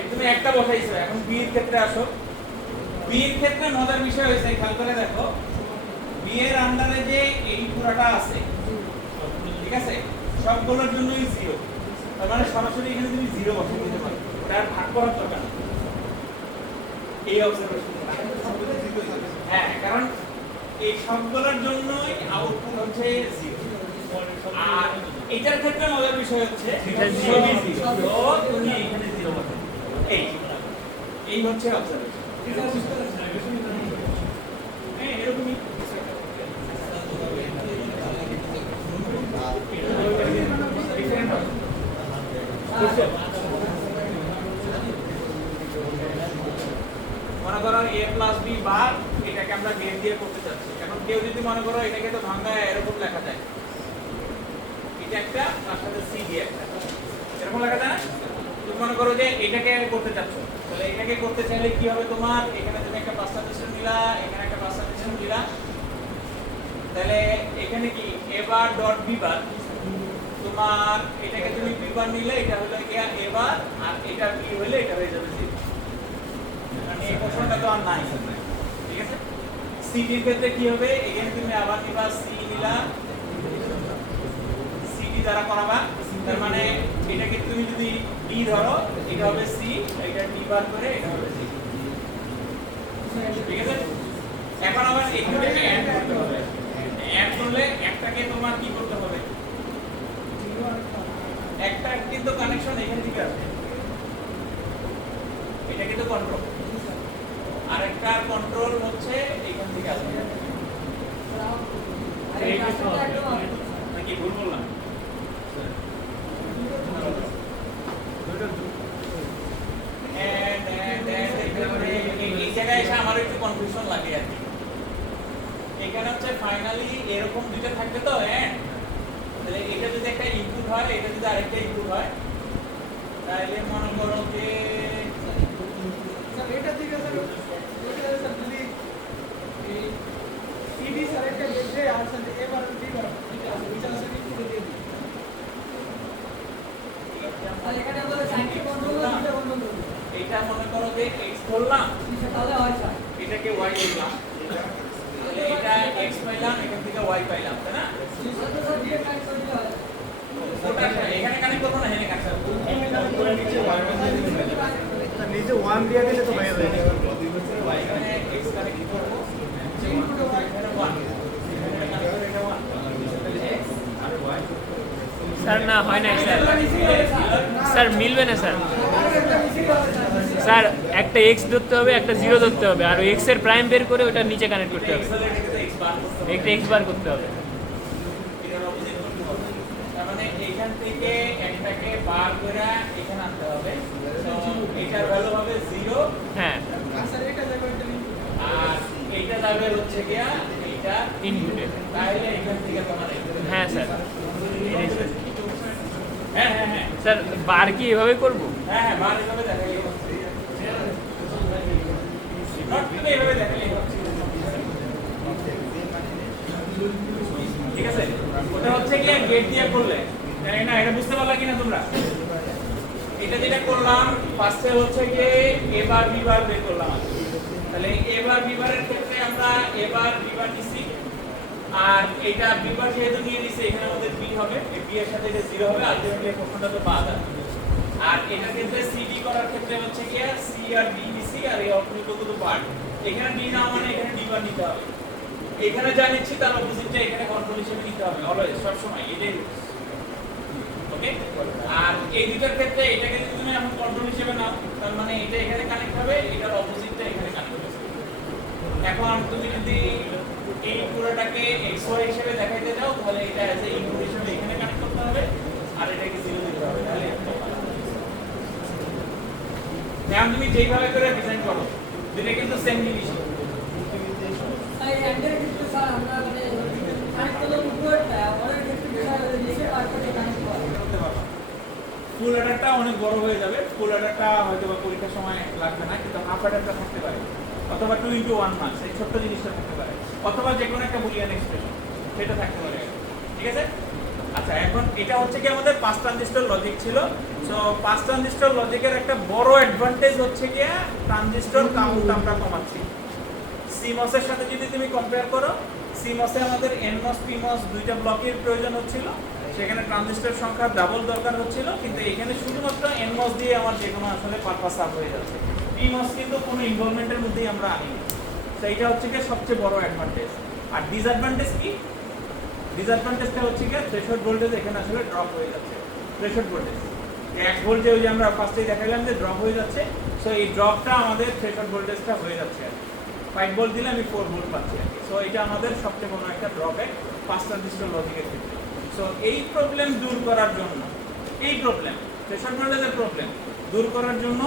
এই তুমি একটা বসাইছো, এখন বি এর ক্ষেত্রে আসো। বি এর ক্ষেত্রে মজার বিষয় হয়েছে, খেয়াল করে দেখো, বি এর আন্ডারে যে এই পুরাটা আছে, ঠিক আছে, সবগুলোর জন্যই 0, তার মানে সরাসরি এখানে তুমি 0 বসাই দিতে পারো, ওটা আর ভাগ করার দরকার নেই। এই অবজারভেশন, হ্যাঁ, কারণ এই সবগুলোর জন্যই আউটপুট হচ্ছে 0। আর এটার ক্ষেত্রে মজার বিষয় হচ্ছে সবই 0, তো তুমি এখানে 0 বসাই এই হচ্ছে অবজারভেশন। হ্যাঁ, এরকমই ডিফারেন্ট হবে। বি বার এটাকে আমরা গেট দিয়ে করতে চাচ্ছি। এখন কেউ যদি মনে করো এটাকে তো ভাঙা এরকম লেখা যায়, এটা একটা তার সাথে সি দিয়ে একটা এরকম লেখা যায় না? তুমি মনে করো যে এটাকে করতে চাচ্ছ, তাহলে এটাকে করতে চাইলে কি হবে তোমার, এখানে তুমি একটা 5টা ডিস্টেন্স নিলা, এখানে একটা 5টা ডিস্টেন্স নিলা, তাহলে এখানে কি এ বার ডট বি বার, তোমার এটাকে তুমি বি বার নিলে এটা হলো গিয়া এ বার, আর এটা বি হলে এটা হয়ে যাবে সি। মানে এই কোশ্চেনটা তো আর নাই, ঠিক আছে? সি এর ক্ষেত্রে কি হবে, এখানে তুমি আবার নিবা সি নিলা, সি ডি দ্বারা করাবা, তার মানে এটাকে তুমি যদি ডি ধরো এটা হবে সি, এটা ডি বার করে এটা হবে সি, ঠিক আছে? এখন আবার এইখানে অ্যাড করতে হবে, অ্যাড করলে একটাকে তোমার কি করতে হবে, একটা কিন্তু কানেকশন এখান থেকে আসবে, এটা কিন্তু কন্ট্রোল, আরেকটা কন্ট্রোল হচ্ছে এখান থেকে আসবে। নাকি ভুল বললাম? এই জায়গায় এসে আমার একটু কনফিউশন লাগে আর কি। এখানে হচ্ছে ফাইনালি এরকম দুইটা থাকবে তো, তাহলে এটা যদি একটা ইনপুট হয়, এটা যদি আরেকটা ইনপুট হয়, তাহলে মনে করো যে স্যার এটা ঠিক আছে স্যার, এটা স্যার যদি এই সিডি স্যার একটা গেছে আর স্যার এবার দিবার এটা আছে, এটা আছে কি করে দিয়ে দিই। আর এখানে আমাদের সাইনকে কন্ট্রোল না, এটা কন্ট্রোল করব। এটা মনে করো যে x ধরলাম, তাহলে হয় স্যার, এটাকে y দিলাম, তাহলে এটা x পাইলাম, এখান থেকে y পাইলাম, তাই না? এটা তো স্যার দিয়ে কানেক্ট করে দিতে হয়। ওটা এখানে কানেক্ট করব না, এখানে কানেক্ট করব। নিচে 1 দিয়ে দিলে তো হয়ে যাবে। এখানে x কানেক্ট করব, ইনপুট হয় এখানে 1, এখানে কানেক্ট করে এটা 1, তাহলে x আর y। স্যার না হয় না স্যার, স্যার স্যার মিলবে না স্যার। একটা মিসিং হবে স্যার। স্যার একটা এক্স ধরতে হবে, একটা জিরো ধরতে হবে, আর ওই এক্স এর প্রাইম বের করে ওটা নিচে কানেক্ট করতে হবে, x বার করতে হবে। একটা এক্স বার করতে হবে। এটার অপোজিট করতে হবে। তার মানে এখান থেকে একটাকে বার করে এখানে আনতে হবে। তো এটার ভ্যালু হবে 0, হ্যাঁ আর স্যার এটা যাবে একটা ইনপুট। আর এইটা যাবে হচ্ছে গিয়া এইটা ইনপুটে। তাহলে এখান থেকে তোমার হ্যাঁ স্যার, এটাই স্যার। হ্যাঁ হ্যাঁ হ্যাঁ স্যার বার কি এভাবে করব? হ্যাঁ হ্যাঁ বার এভাবে দেখাইলে হচ্ছে। নট তুমি এভাবে দেখাইলে হচ্ছে। ঠিক আছে, ওটা হচ্ছে গিয়া গেট দিয়ে করলে, তাই না? এটা বুঝতে পারলা কিনা তোমরা? এটা যেটা করলাম ফার্স্টে হচ্ছে গিয়ে এ বার বি বার বের করলাম আগে। তাহলে এ বার বি বারের ক্ষেত্রে আমরা এ বার বি বার নিছি, আর এটা বি বার যেহেতু নিয়ে নিছে এখানে আমাদের বি হবে, এই বি এর সাথে এটা 0 হবে, আলটিমেটলি কোনটা তো বাদ আছে। আর এটার ক্ষেত্রে সিডি করার ক্ষেত্রে হচ্ছে গিয়ে সি আর বি নিছি, আর এই অপরিত তো পার্ট এখানে ডি না মানে এখানে ডি বার নিতে হবে। এখানে যা নিচ্ছি তার অপোজিটটা এখানে কন্ট্রোল হিসেবে নিতে হবে অলওয়েজ, সব সময় এটাই। ওকে, আর এই দুটার ক্ষেত্রে এটাকে যদি তুমি এখন কন্ট্রোল হিসেবে নাও, তার মানে এটা এখানে কানেক্ট হবে, এটার অপোজিটটা এখানে কানেক্ট হবে। এখন তুমি যদি এই পুরোটাকে xy হিসেবে দেখাইতে চাও, তাহলে এটা অ্যাজ এ ইনপুট হিসেবে এখানে কানেক্ট করতে হবে, আর এটাকে 0 দিতে হবে, তাহলে এখন তুমি যেইভাবে করে ডিজাইন করো দুটো কিন্তু সেম জিনিস। স্যার এই এন্ডের ক্ষেত্রে স্যার আমরা মানে কানেক্ট করলে উপরটা পরের ক্ষেত্রে স্যার নিচে আর করে কানেক্ট করা ফুল অ্যাডারটা অনেক বড় হয়ে যাবে, ফুল অ্যাডারটা হয়তো বা পরীক্ষার সময় লাগবে না, কিন্তু হাফ অ্যাডারটা থাকতে পারে, অথবা 2x1 মার্কস এই ছোট্ট জিনিসটা থাকতে পারে, অথবা যে কোনো একটা বুলিয়ান এক্সপ্রেশন সেটা থাকতে পারে, ঠিক আছে? আচ্ছা, এখন এটা হচ্ছে কি আমাদের 5 ট্রানজিস্টর লজিক ছিল। সো 5 ট্রানজিস্টর লজিকের একটা বড় অ্যাডভান্টেজ হচ্ছে কি ট্রানজিস্টর কাউন্ট আমরা কমাচ্ছি। CMOS এর সাথে যদি তুমি কম্পেয়ার করো, CMOS এ আমাদের NMOS PMOS দুইটা ব্লকের প্রয়োজন হচ্ছিল, সেখানে ট্রানজিস্টর সংখ্যা ডাবল দরকার হচ্ছিল, কিন্তু এখানে শুধুমাত্র NMOS দিয়ে আমার যে কোনো আসলে পারপাস সার্ভ হয়ে যাচ্ছে। PMOS কিন্তু কোনো ইনভলভমেন্টের মধ্যেই আমরা আনি, তো এটা হচ্ছে কি সবচেয়ে বড় অ্যাডভান্টেজ। আর ডিসঅ্যাডভান্টেজ কি? ডিসঅ্যাডভান্টেজটা হচ্ছে কি থ্রেশহোল্ড ভোল্টেজ এখানে আসলে ড্রপ হয়ে যাচ্ছে। থ্রেশহোল্ড ভোল্টেজ 1 ভোল্টে ওই যে আমরা ফার্স্টেই দেখাইলাম যে ড্রপ হয়ে যাচ্ছে, সো এই ড্রপটা আমাদের থ্রেশহোল্ড ভোল্টেজটা হয়ে যাচ্ছে আর 5 ভোল্ট দিলে আমি 4 ভোল্ট পাচ্ছি আর কি। সো এটা আমাদের সবচেয়ে বড় একটা ড্রব্যাক 5 ট্রানজিস্টর লজিকের ক্ষেত্রে। সো এই প্রবলেম দূর করার জন্য, এই প্রবলেম থ্রেশহোল্ড ভোল্টেজের প্রবলেম দূর করার জন্য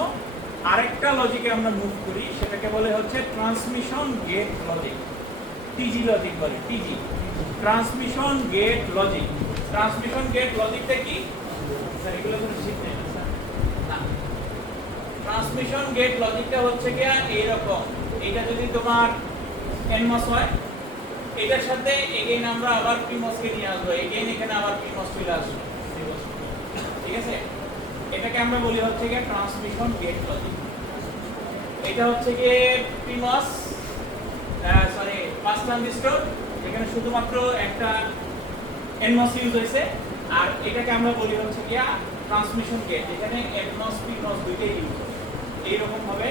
আরেকটা লজিকে আমরা মুভ করি, সেটাকে বলে হচ্ছে transmission gate logic, TG logic বলে, TG, transmission gate logic. Transmission gate লজিকটা কি স্যার? এগুলো কোনো ঠিক নেই স্যার, না। ট্রান্সমিশন গেট লজিকটা হচ্ছে কি এইরকম, এটা যদি তোমার এনমস হয়, এটার সাথে এগেইন আমরা আবার পিমস কে নিয়ে আসবো, এগেইন এখানে আবার পিমস চলে আসবে, ঠিক আছে? এটাকে আমরা বলি হচ্ছে কি ট্রান্সমিশন গেট লজিক। এটা হচ্ছে কি পিমস, সরি, পাস ট্রানজিস্টর, এখানে শুধুমাত্র একটা এনমস ইউজ হয়েছে, আর এটাকে আমরা বলি হচ্ছে কি ট্রান্সমিশন গেট, এখানে এনমস পিমস দুইটাই ইউজ হয়। এইরকম ভাবে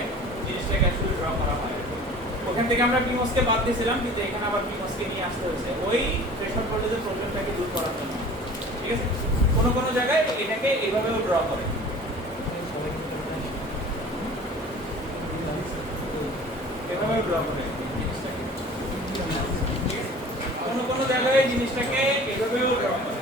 জিনিসটাকে আসলে ড্র করা হয়। ওখান থেকে আমরা পিমস কে বাদ দিয়েছিলাম, কিন্তু এখানে আবার পিমস কে নিয়ে আসতে হয়েছে ওই থ্রেশহোল্ড ভোল্টেজের প্রবলেমটাকে দূর করার জন্য, ঠিক আছে? কোনো কোনো জায়গায় এটাকে এইভাবেও ড্র করে, এভাবেও ড্র করে জিনিসটাকে, কোনো কোনো জায়গায় জিনিসটাকে এভাবেও ড্র করে।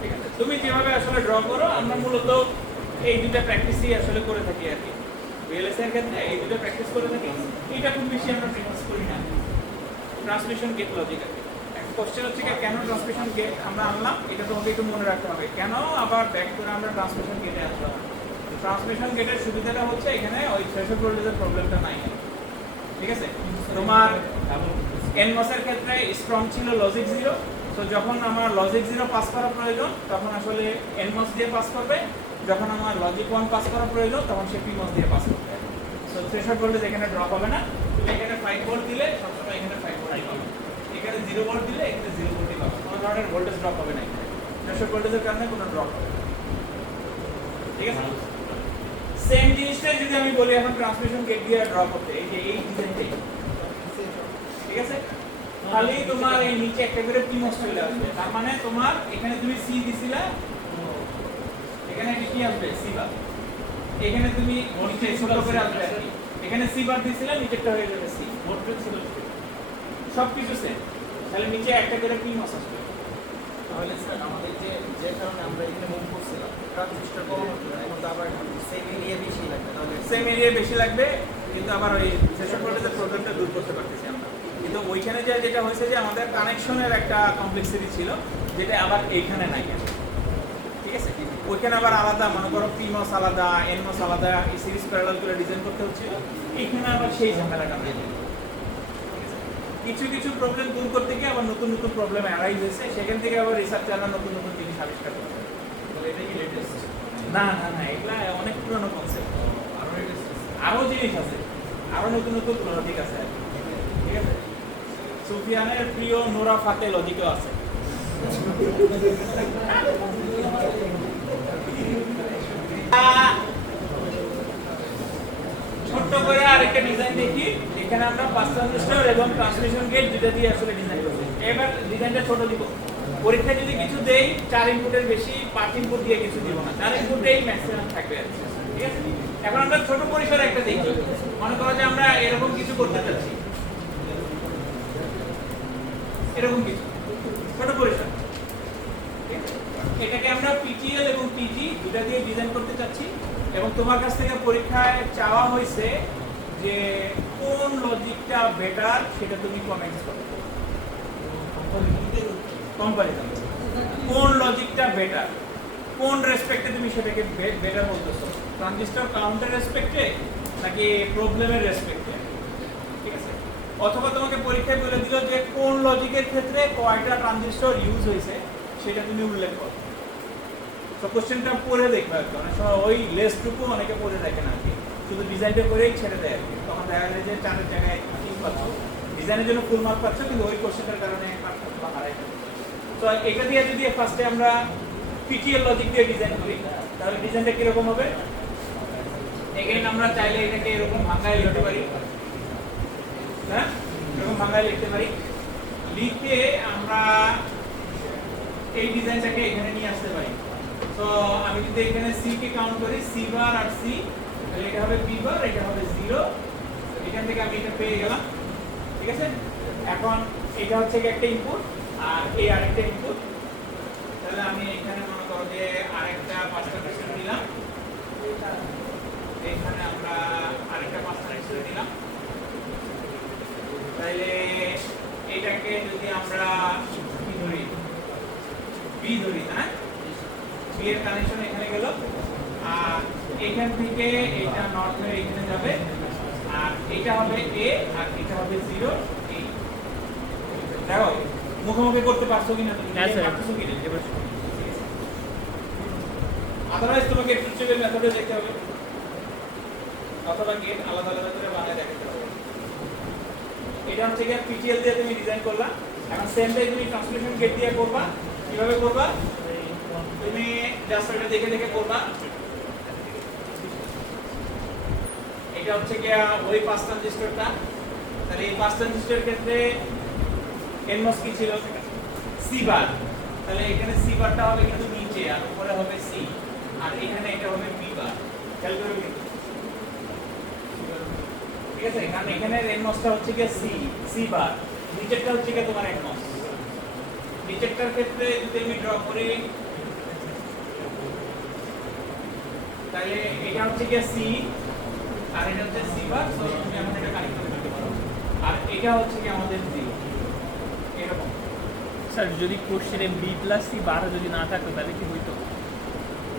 ঠিক আছে, তুমি যেভাবে আসলে ড্র করো, আমরা মূলত এই দুইটা প্র্যাকটিসই আসলে করে থাকি আর কি। ভিএলএসআই এর ক্ষেত্রে এই দুটো প্র্যাকটিস করে থাকি, এটা খুব বেশি আমরা প্র্যাকটিস করি না। ট্রান্সমিশন গেট লজিক আছে। একটা কোশ্চেন হচ্ছে কি কেন ট্রান্সমিশন গেট আমরা আনলাম, এটা তোমাকে একটু মনে রাখতে হবে। কেন আবার ব্যাক করে আমরা ট্রান্সমিশন গেটে আসলাম? ট্রান্সমিশন গেটের সুবিধাটা হচ্ছে এখানে ওই থ্রেশহোল্ড ভোল্টেজের প্রবলেমটা নাই, ঠিক আছে? তোমার এনমস এর ক্ষেত্রে স্ট্রং ছিল লজিক 0, তো যখন আমার লজিক 0 পাস করা প্রয়োজন তখন আসলে এনমস দিয়ে পাস করবে, যখন আমার লজিক 1 পাস করা প্রয়োজন তখন সে পিমস দিয়ে পাস করবে। সো থ্রেশহোল্ড ভোল্টেজ এখানে ড্রপ হবে না। তুমি এখানে 5 ভোল্ট দিলে সবসময় এখানে 5 ভোল্ট পাবে, এখানে 0 ভোল্ট দিলে এখানে 0 ভোল্টই পাবে, কোনো ধরনের ভোল্টেজ ড্রপ হবে না এখানে, থ্রেশহোল্ড ভোল্টেজের কারণে কোনো ড্রপ হবে না, ঠিক আছে? সেম জিনিসটাই যদি আমি বলি এখন ট্রান্সমিশন গেট দিয়ে ড্র করতে, এই যে এই ডিজাইনটাই, ঠিক আছে? খালি তোমার এই নিচে একটা করে পিমস চলে আসবে, তার মানে তোমার এখানে তুমি সি দিছিলা, এখানে কি আসবে? C bar. এখানে তুমি নিচে ছোট করে আসবে, এখানে সি বার দিছিলা, নিচেরটা হয়ে যাবে সি। ভোল্টেজ ছিল সবকিছু সেম, তাহলে নিচে একটা করে পিমস আসবে। তাহলে স্যার আমাদের যে কারণে আমরা এখানে মুভ করছিলাম ট্রানজিস্টর কম হতো, এখন তো আবার সেম এরিয়া বেশি লাগবে, তাহলে সেম এরিয়া বেশি লাগবে, কিন্তু আবার ওই থ্রেশহোল্ড ভোল্টেজের প্রবলেমটা দূর করতে পারতেছি আমরা। কিন্তু ওইখানে যেটা হয়েছে যে আমাদের কানেকশনের একটা কমপ্লেক্সিটি ছিল, যেটা আবার এইখানে নাই, ঠিক আছে? ওইখানে আবার আলাদা, মনে করো পিমস আলাদা, এনমস আলাদা, এই সিরিজ প্যারালাল করে ডিজাইন করতে হচ্ছিল, এইখানে আবার সেই ঝামেলাটা নেই। কিছু কিছু প্রবলেম দূর করতে গিয়ে আবার নতুন নতুন প্রবলেম অ্যারাইজ হয়েছে, সেখান থেকে আবার রিসার্চাররা নতুন নতুন জিনিস আবিষ্কার করছে। এটা কি লেটেস্ট? না না না, এগুলা অনেক পুরনো কনসেপ্ট, আরো জিনিস আছে, আরো নতুন নতুন লজিক আছে, ঠিক আছে? সুফিয়ানের প্রিয় নোরা ফাতে লজিকও আছে। ছোট্ট করে আরেকটা ডিজাইন দেখি, এখানে আমরা পাস ট্রানজিস্টর এবং ট্রান্সমিশন গেট দুটো দিয়ে আসলে ডিজাইন করছি। এবার ডিজাইনটা ছোট দিব, পরীক্ষায় যদি কিছু দেই 4 ইনপুটের বেশি 5 ইনপুট দিয়ে কিছু দিব না, 4 ইনপুটেই ম্যাক্সিমাম থাকবে, ঠিক আছে? এখন আমরা ছোট পরিসরে একটা দেখি, মনে করো যে আমরা এরকম কিছু করতে চাচ্ছি, এরকম কিছু ছোট পরিসর, এটাকে আমরা পিটিএল এবং টিজি দুটা দিয়ে ডিজাইন করতে চাচ্ছি, এবং তোমার কাছ থেকে পরীক্ষায় চাওয়া হয়েছে যে কোন লজিকটা বেটার সেটা তুমি কমেন্টস করো, কম্পারিজন, কোন লজিকটা বেটার, কোন রেসপেক্টে তুমি সেটাকে বেটার বলতেছো, ট্রানজিস্টর কাউন্টের রেসপেক্টে নাকি প্রবলেমের রেসপেক্টে, ঠিক আছে? অথবা তোমাকে পরীক্ষায় বলে দিল যে কোন লজিকের ক্ষেত্রে কয়টা ট্রানজিস্টর ইউজ হয়েছে সেটা তুমি উল্লেখ করো। তো কোশ্চেনটা পড়ে দেখবে আর কি, অনেক সময় ওই লেসটুকু অনেকে পড়ে দেখে না আর কি, শুধু ডিজাইনটা করেই ছেড়ে দেয় আর কি, তখন দেখা যায় যে 4 এর জায়গায় 3 পাচ্ছ, ডিজাইনের জন্য ফুল মার্ক পাচ্ছ, কিন্তু ওই কোশ্চেনটার কারণে পার্থক্য হারাই যাবে। তো এটা দিয়ে যদি ফার্স্টে আমরা পিটিএল লজিক দিয়ে ডিজাইন করি, তাহলে ডিজাইনটা কিরকম হবে? এগেইন আমরা চাইলে এটাকে এরকম ভাঙায় লিখতে পারি, হ্যাঁ, এরকম ভাঙায় লিখতে পারি, লিখে আমরা এই ডিজাইনটাকে এখানে নিয়ে আসতে পারি। তো আমি যদি এখানে সি কে কাউন্ট করি, সি বার আর সি, তাহলে এটা হবে পি বার, এটা হবে 0, এখান থেকে আমি এটা পেয়ে গেলাম, ঠিক আছে? এখন এটা হচ্ছে একটা ইনপুট আর এই আরেকটা ইনপুট, তাহলে আমি এখানে মনে করো যে আরেকটা 5টা ট্রানজিস্টর দিলাম, এখানে আমরা আরেকটা 5টা ট্রানজিস্টর দিলাম। তাহলে এটাকে যদি আমরা কি ধরি, বি ধরি, হ্যাঁ বি এর কানেকশন এখানে গেল, আর এখান থেকে এটা নর্থ হয়ে এখানে যাবে, আর এটা হবে এ আর এটা হবে 0 এই। দেখো মুখোমুখি করতে পারছো কিনা তুমি, হ্যাঁ স্যার, পারছো কিনা? এবার আদারওয়াইজ তোমাকে ট্রিপল মেথডে দেখতে হবে, অথবা গেট আলাদা আলাদা করে বানায় দেখাতে হবে। এটা হচ্ছে কি পিটিএল দিয়ে তুমি ডিজাইন করলা, এখন সেম টাইম তুমি ট্রান্সলেশন গেট দিয়ে করবা। কিভাবে করবা? তুমি জাস্ট এটা দেখে দেখে করবা। এটা হচ্ছে কি ওই 5 ট্রানজিস্টরটা, তাহলে এই 5 ট্রানজিস্টরের ক্ষেত্রে এনমস কি ছিল? C bar. তাহলে এখানে সি বারটা হবে কিন্তু নিচে, আর উপরে হবে সি, আর এখানে এটা হবে বি বার। খেয়াল করবে কিন্তু, ঠিক আছে? কারণ এখানে এনমসটা হচ্ছে কি সি বার, নিচেরটা হচ্ছে কি তোমার এনমস। নিচেরটার ক্ষেত্রে যদি আমি ড্র করি, তাহলে এটা হচ্ছে কি সি আর এটা হচ্ছে সি বার, সো তুমি এখন এটা কানেক্ট করে দিতে পারো। আর এটা হচ্ছে কি আমাদের সি, এরকম। স্যার যদি কোশ্চেনে বি প্লাস সি বার যদি না থাকতো তাহলে কি হইতো?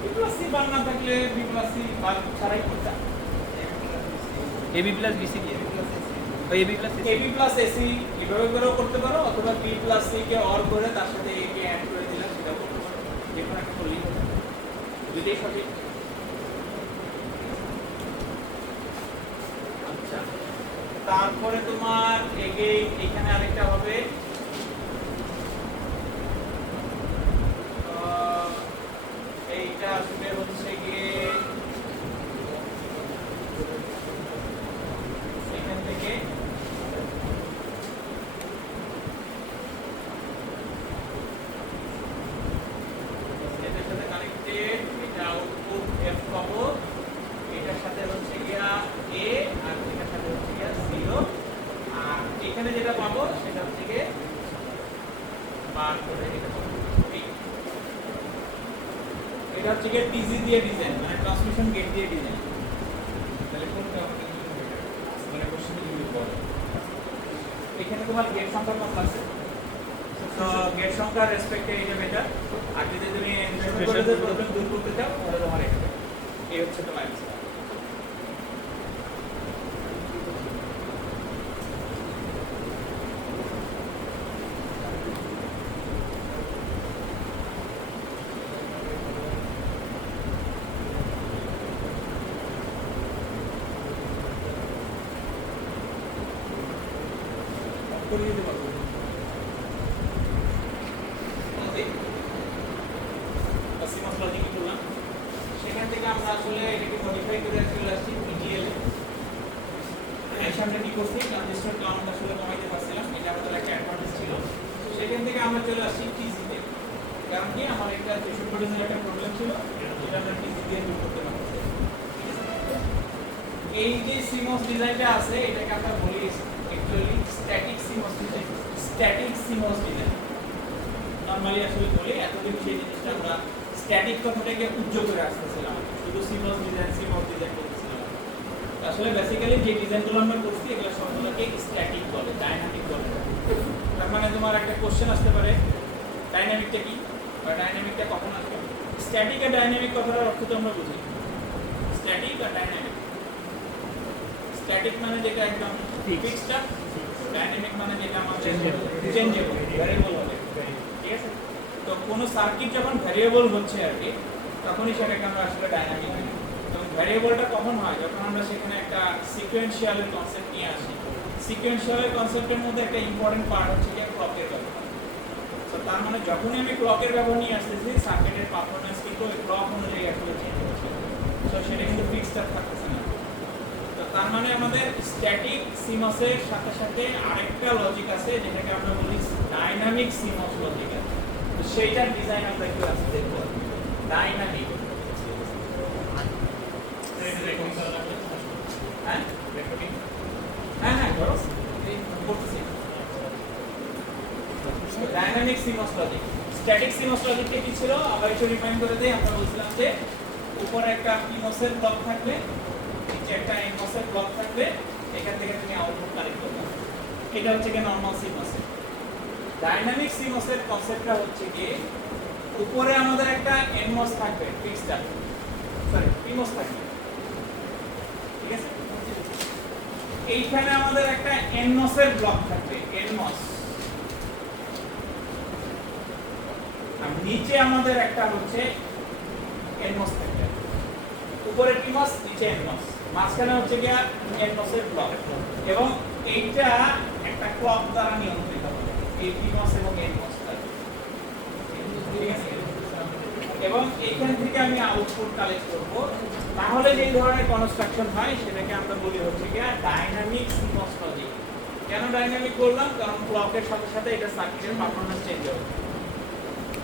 বি প্লাস সি বার না থাকলে বি প্লাস সি বার ছাড়াই করতে, এ বি প্লাস বিসি কি? ওই A B plus A B plus AC এভাবে করেও করতে পারো, অথবা বি প্লাস সি কে অর করে তার সাথে এ কে অ্যাড করে দিলে সেটা করতে পারো। যে কোনো একটা করলেই হবে, দুটোই সঠিক। আচ্ছা, তারপরে তোমার এখানে আরেকটা হবে, এইটা আসলে হচ্ছে গিয়ে এখান থেকে এটার সাথে কানেক্টেড, এটা আউটপুট এফ পাবো, এটার সাথে হচ্ছে গিয়া এ আর এটার সাথে হচ্ছে গিয়া 0, আর এখানে যেটা পাবো সেটা হচ্ছে গিয়ে বার করে এটা পাবো। এটা হচ্ছে গিয়ে টিজি দিয়ে ডিজাইন, মানে ট্রান্সমিশন গেট দিয়ে ডিজাইন। তাহলে কোনটা মানে কোশ্চেন যদি বলে এখানে তোমার গেট সংখ্যা কম আছে, তো গেট সংখ্যার রেসপেক্টে এটা বেটার। আর যদি তুমি প্রবলেম দূর করতে চাও তাহলে তোমার এটা, এই হচ্ছে তোমার অ্যান্সার। করে দিতে পারবো সিমাস লজিক করলাম, সেখান থেকে আমরা আসলে এটাকে মডিফাই করে চলে আসছি পিটিএল এ। এর সামনে কি করছি, ট্রানজিস্টর কাউন্ট আসলে কমাইতে পারছিলাম, এটা আমাদের একটা অ্যাডভান্টেজ ছিল। সেখান থেকে আমরা চলে আসছি টিজি তে, কারণ কি আমার একটা 63 এর একটা প্রবলেম ছিল, যেটা আমরা টিজি দিয়ে দূর করতে পারছি। এই যে সিমস ডিজাইনটা আছে এটাকে আমরা বলি actually static seems design. Static seems design normally আসলে বলি, এতদিন সেই জিনিসটা আমরা স্ট্যাটিক কথাটাকে উজ্জ করে আসতেছিলাম, শুধু সিমস ডিজাইন করতেছিলাম। আসলে বেসিক্যালি যে ডিজাইনগুলো আমরা করছি এগুলো সবগুলোকে স্ট্যাটিক বলে, ডাইনামিক বলে। তার মানে তোমার একটা কোশ্চেন আসতে পারে ডাইনামিকটা কি বা ডাইনামিকটা কখন আসবে। স্ট্যাটিক আর ডাইনামিক কথাটার অর্থ তো আমরা বুঝি, স্ট্যাটিক আর ডাইনামিক। স্ট্যাটিক মানে যেটা একদম ফিক্সড, ডাইনামিক মানে যেটা আমাদের চেঞ্জেবল, ভ্যারিয়েবল হবে, ঠিক আছে? তো কোনো সার্কিট যখন ভ্যারিয়েবল হচ্ছে আর কি, তখনই সেটাকে আমরা আসলে ডাইনামিক বলি। এবং ভ্যারিয়েবলটা কখন হয়, যখন আমরা সেখানে একটা সিকোয়েন্সিয়ালের কনসেপ্ট নিয়ে আসি। সিকোয়েন্সিয়ালের কনসেপ্টের মধ্যে একটা ইম্পর্টেন্ট পার্ট হচ্ছে যে ক্লকের ব্যবহার। তো তার মানে যখনই আমি ক্লকের ব্যবহার নিয়ে আসতেছি, সার্কিটের পারফরম্যান্স কিন্তু ওই ক্লক অনুযায়ী আসলে চেঞ্জ হচ্ছে, তো সেটা কিন্তু ফিক্সড থাকতেছে না। তো তার মানে আমাদের স্ট্যাটিক সিমসের সাথে সাথে আরেকটা লজিক আছে যেটাকে আমরা বলি ডাইনামিক সিমস লজিক আছে। তো সেইটার ডিজাইন আমরা একটু আজকে দেখব। ডাইনামিক, হ্যাঁ হ্যাঁ হ্যাঁ করো, করতেছি। Dynamic CMOS logic. Static CMOS লজিকটা কি ছিল আবার একটু রিমাইন্ড করে দেই। আমরা বলছিলাম যে উপরে একটা পিমসের ব্লক থাকবে, নিচে একটা এনমসের ব্লক থাকবে, এখান থেকে তুমি আউটপুট কালেক্ট করবে। এটা হচ্ছে কি নরমাল সিমস। ডাইনামিক সিমসের কনসেপ্টটা হচ্ছে কি উপরে আমাদের একটা এনমস থাকবে, ফিক্সড সরি পিমস থাকবে, ঠিক আছে? এইখানে আমাদের একটা এনমসের ব্লক থাকবে, এনমস। আর নিচে আমাদের একটা হচ্ছে এনমস থাকবে, উপরে পিমস নিচে এনমস, মাঝখানে হচ্ছে কি এনমসের ব্লক, এবং এইটা একটা ক্লক দ্বারা নিয়ন্ত্রিত হবে এই পিমস এবং এনমস দ্বারা, ঠিক আছে? এবং এইখান থেকে আমি আউটপুট কালেক্ট করব। তাহলে যে ধরনের কনস্ট্রাকশন হয় সেটাকে আমরা বলি হচ্ছে কি ডাইনামিক সিমস লজিক। কেন ডাইনামিক বললাম? কারণ ক্লকের সাথে সাথে এটা সার্কিটের পারফরম্যান্স চেঞ্জ হবে,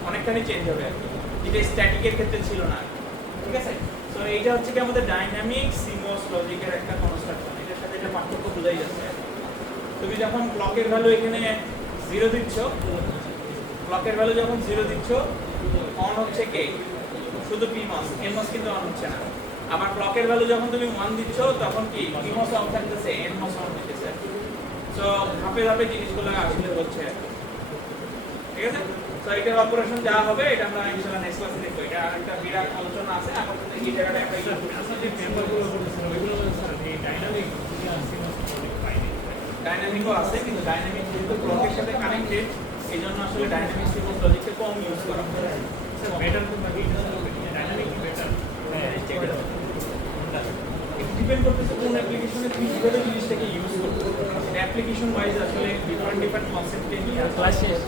অনেকখানি চেঞ্জ হবে আর কি, যেটা স্ট্যাটিকের ক্ষেত্রে ছিল না, ঠিক আছে? সো এইটা হচ্ছে কি আমাদের ডাইনামিক সিমস লজিকের একটা কনস্ট্রাকশন। এটার সাথে এটা পার্থক্য বোঝাই যাচ্ছে। তুমি যখন ক্লকের ভ্যালু এখানে 0 দিচ্ছ, ক্লকের ভ্যালু যখন 0 দিচ্ছ, অন হচ্ছে কে শুধু পিমস, এনমস কিন্তু অন হচ্ছে না। আবার ক্লকের ভ্যালু যখন তুমি 1 দিচ্ছ তখন কি পিমস অন থাকতেছে, এনমস অন হইতেছে। সো ধাপে ধাপে জিনিসগুলো আসলে হচ্ছে, ঠিক আছে? তো এটার অপারেশন যা হবে এটা আমরা ইনশাআল্লাহ নেক্সট ক্লাসে দেখব। এটা আরেকটা বিরাট আলোচনা আছে, আপাতত এই জায়গাটা আমরা আমরা যে পেপারগুলো করেছিলাম ওইগুলো স্যার এই ডাইনামিক সিমস লজিক পাইনি। ডাইনামিকও আছে, কিন্তু ডাইনামিক যেহেতু ক্লকের সাথে কানেক্টেড এই জন্য আসলে ডাইনামিক সিমস লজিককে কম ইউজ করা হয়। স্যার বেটার কোনটা কি ডাইনামিক কি বেটার? ডিপেন্ড করতেছে কোন অ্যাপ্লিকেশনে তুমি কিভাবে জিনিসটাকে ইউজ করবে। অ্যাপ্লিকেশন ওয়াইজ আসলে ডিফারেন্ট কনসেপ্টে নিয়ে আসলে ক্লাস শেষ।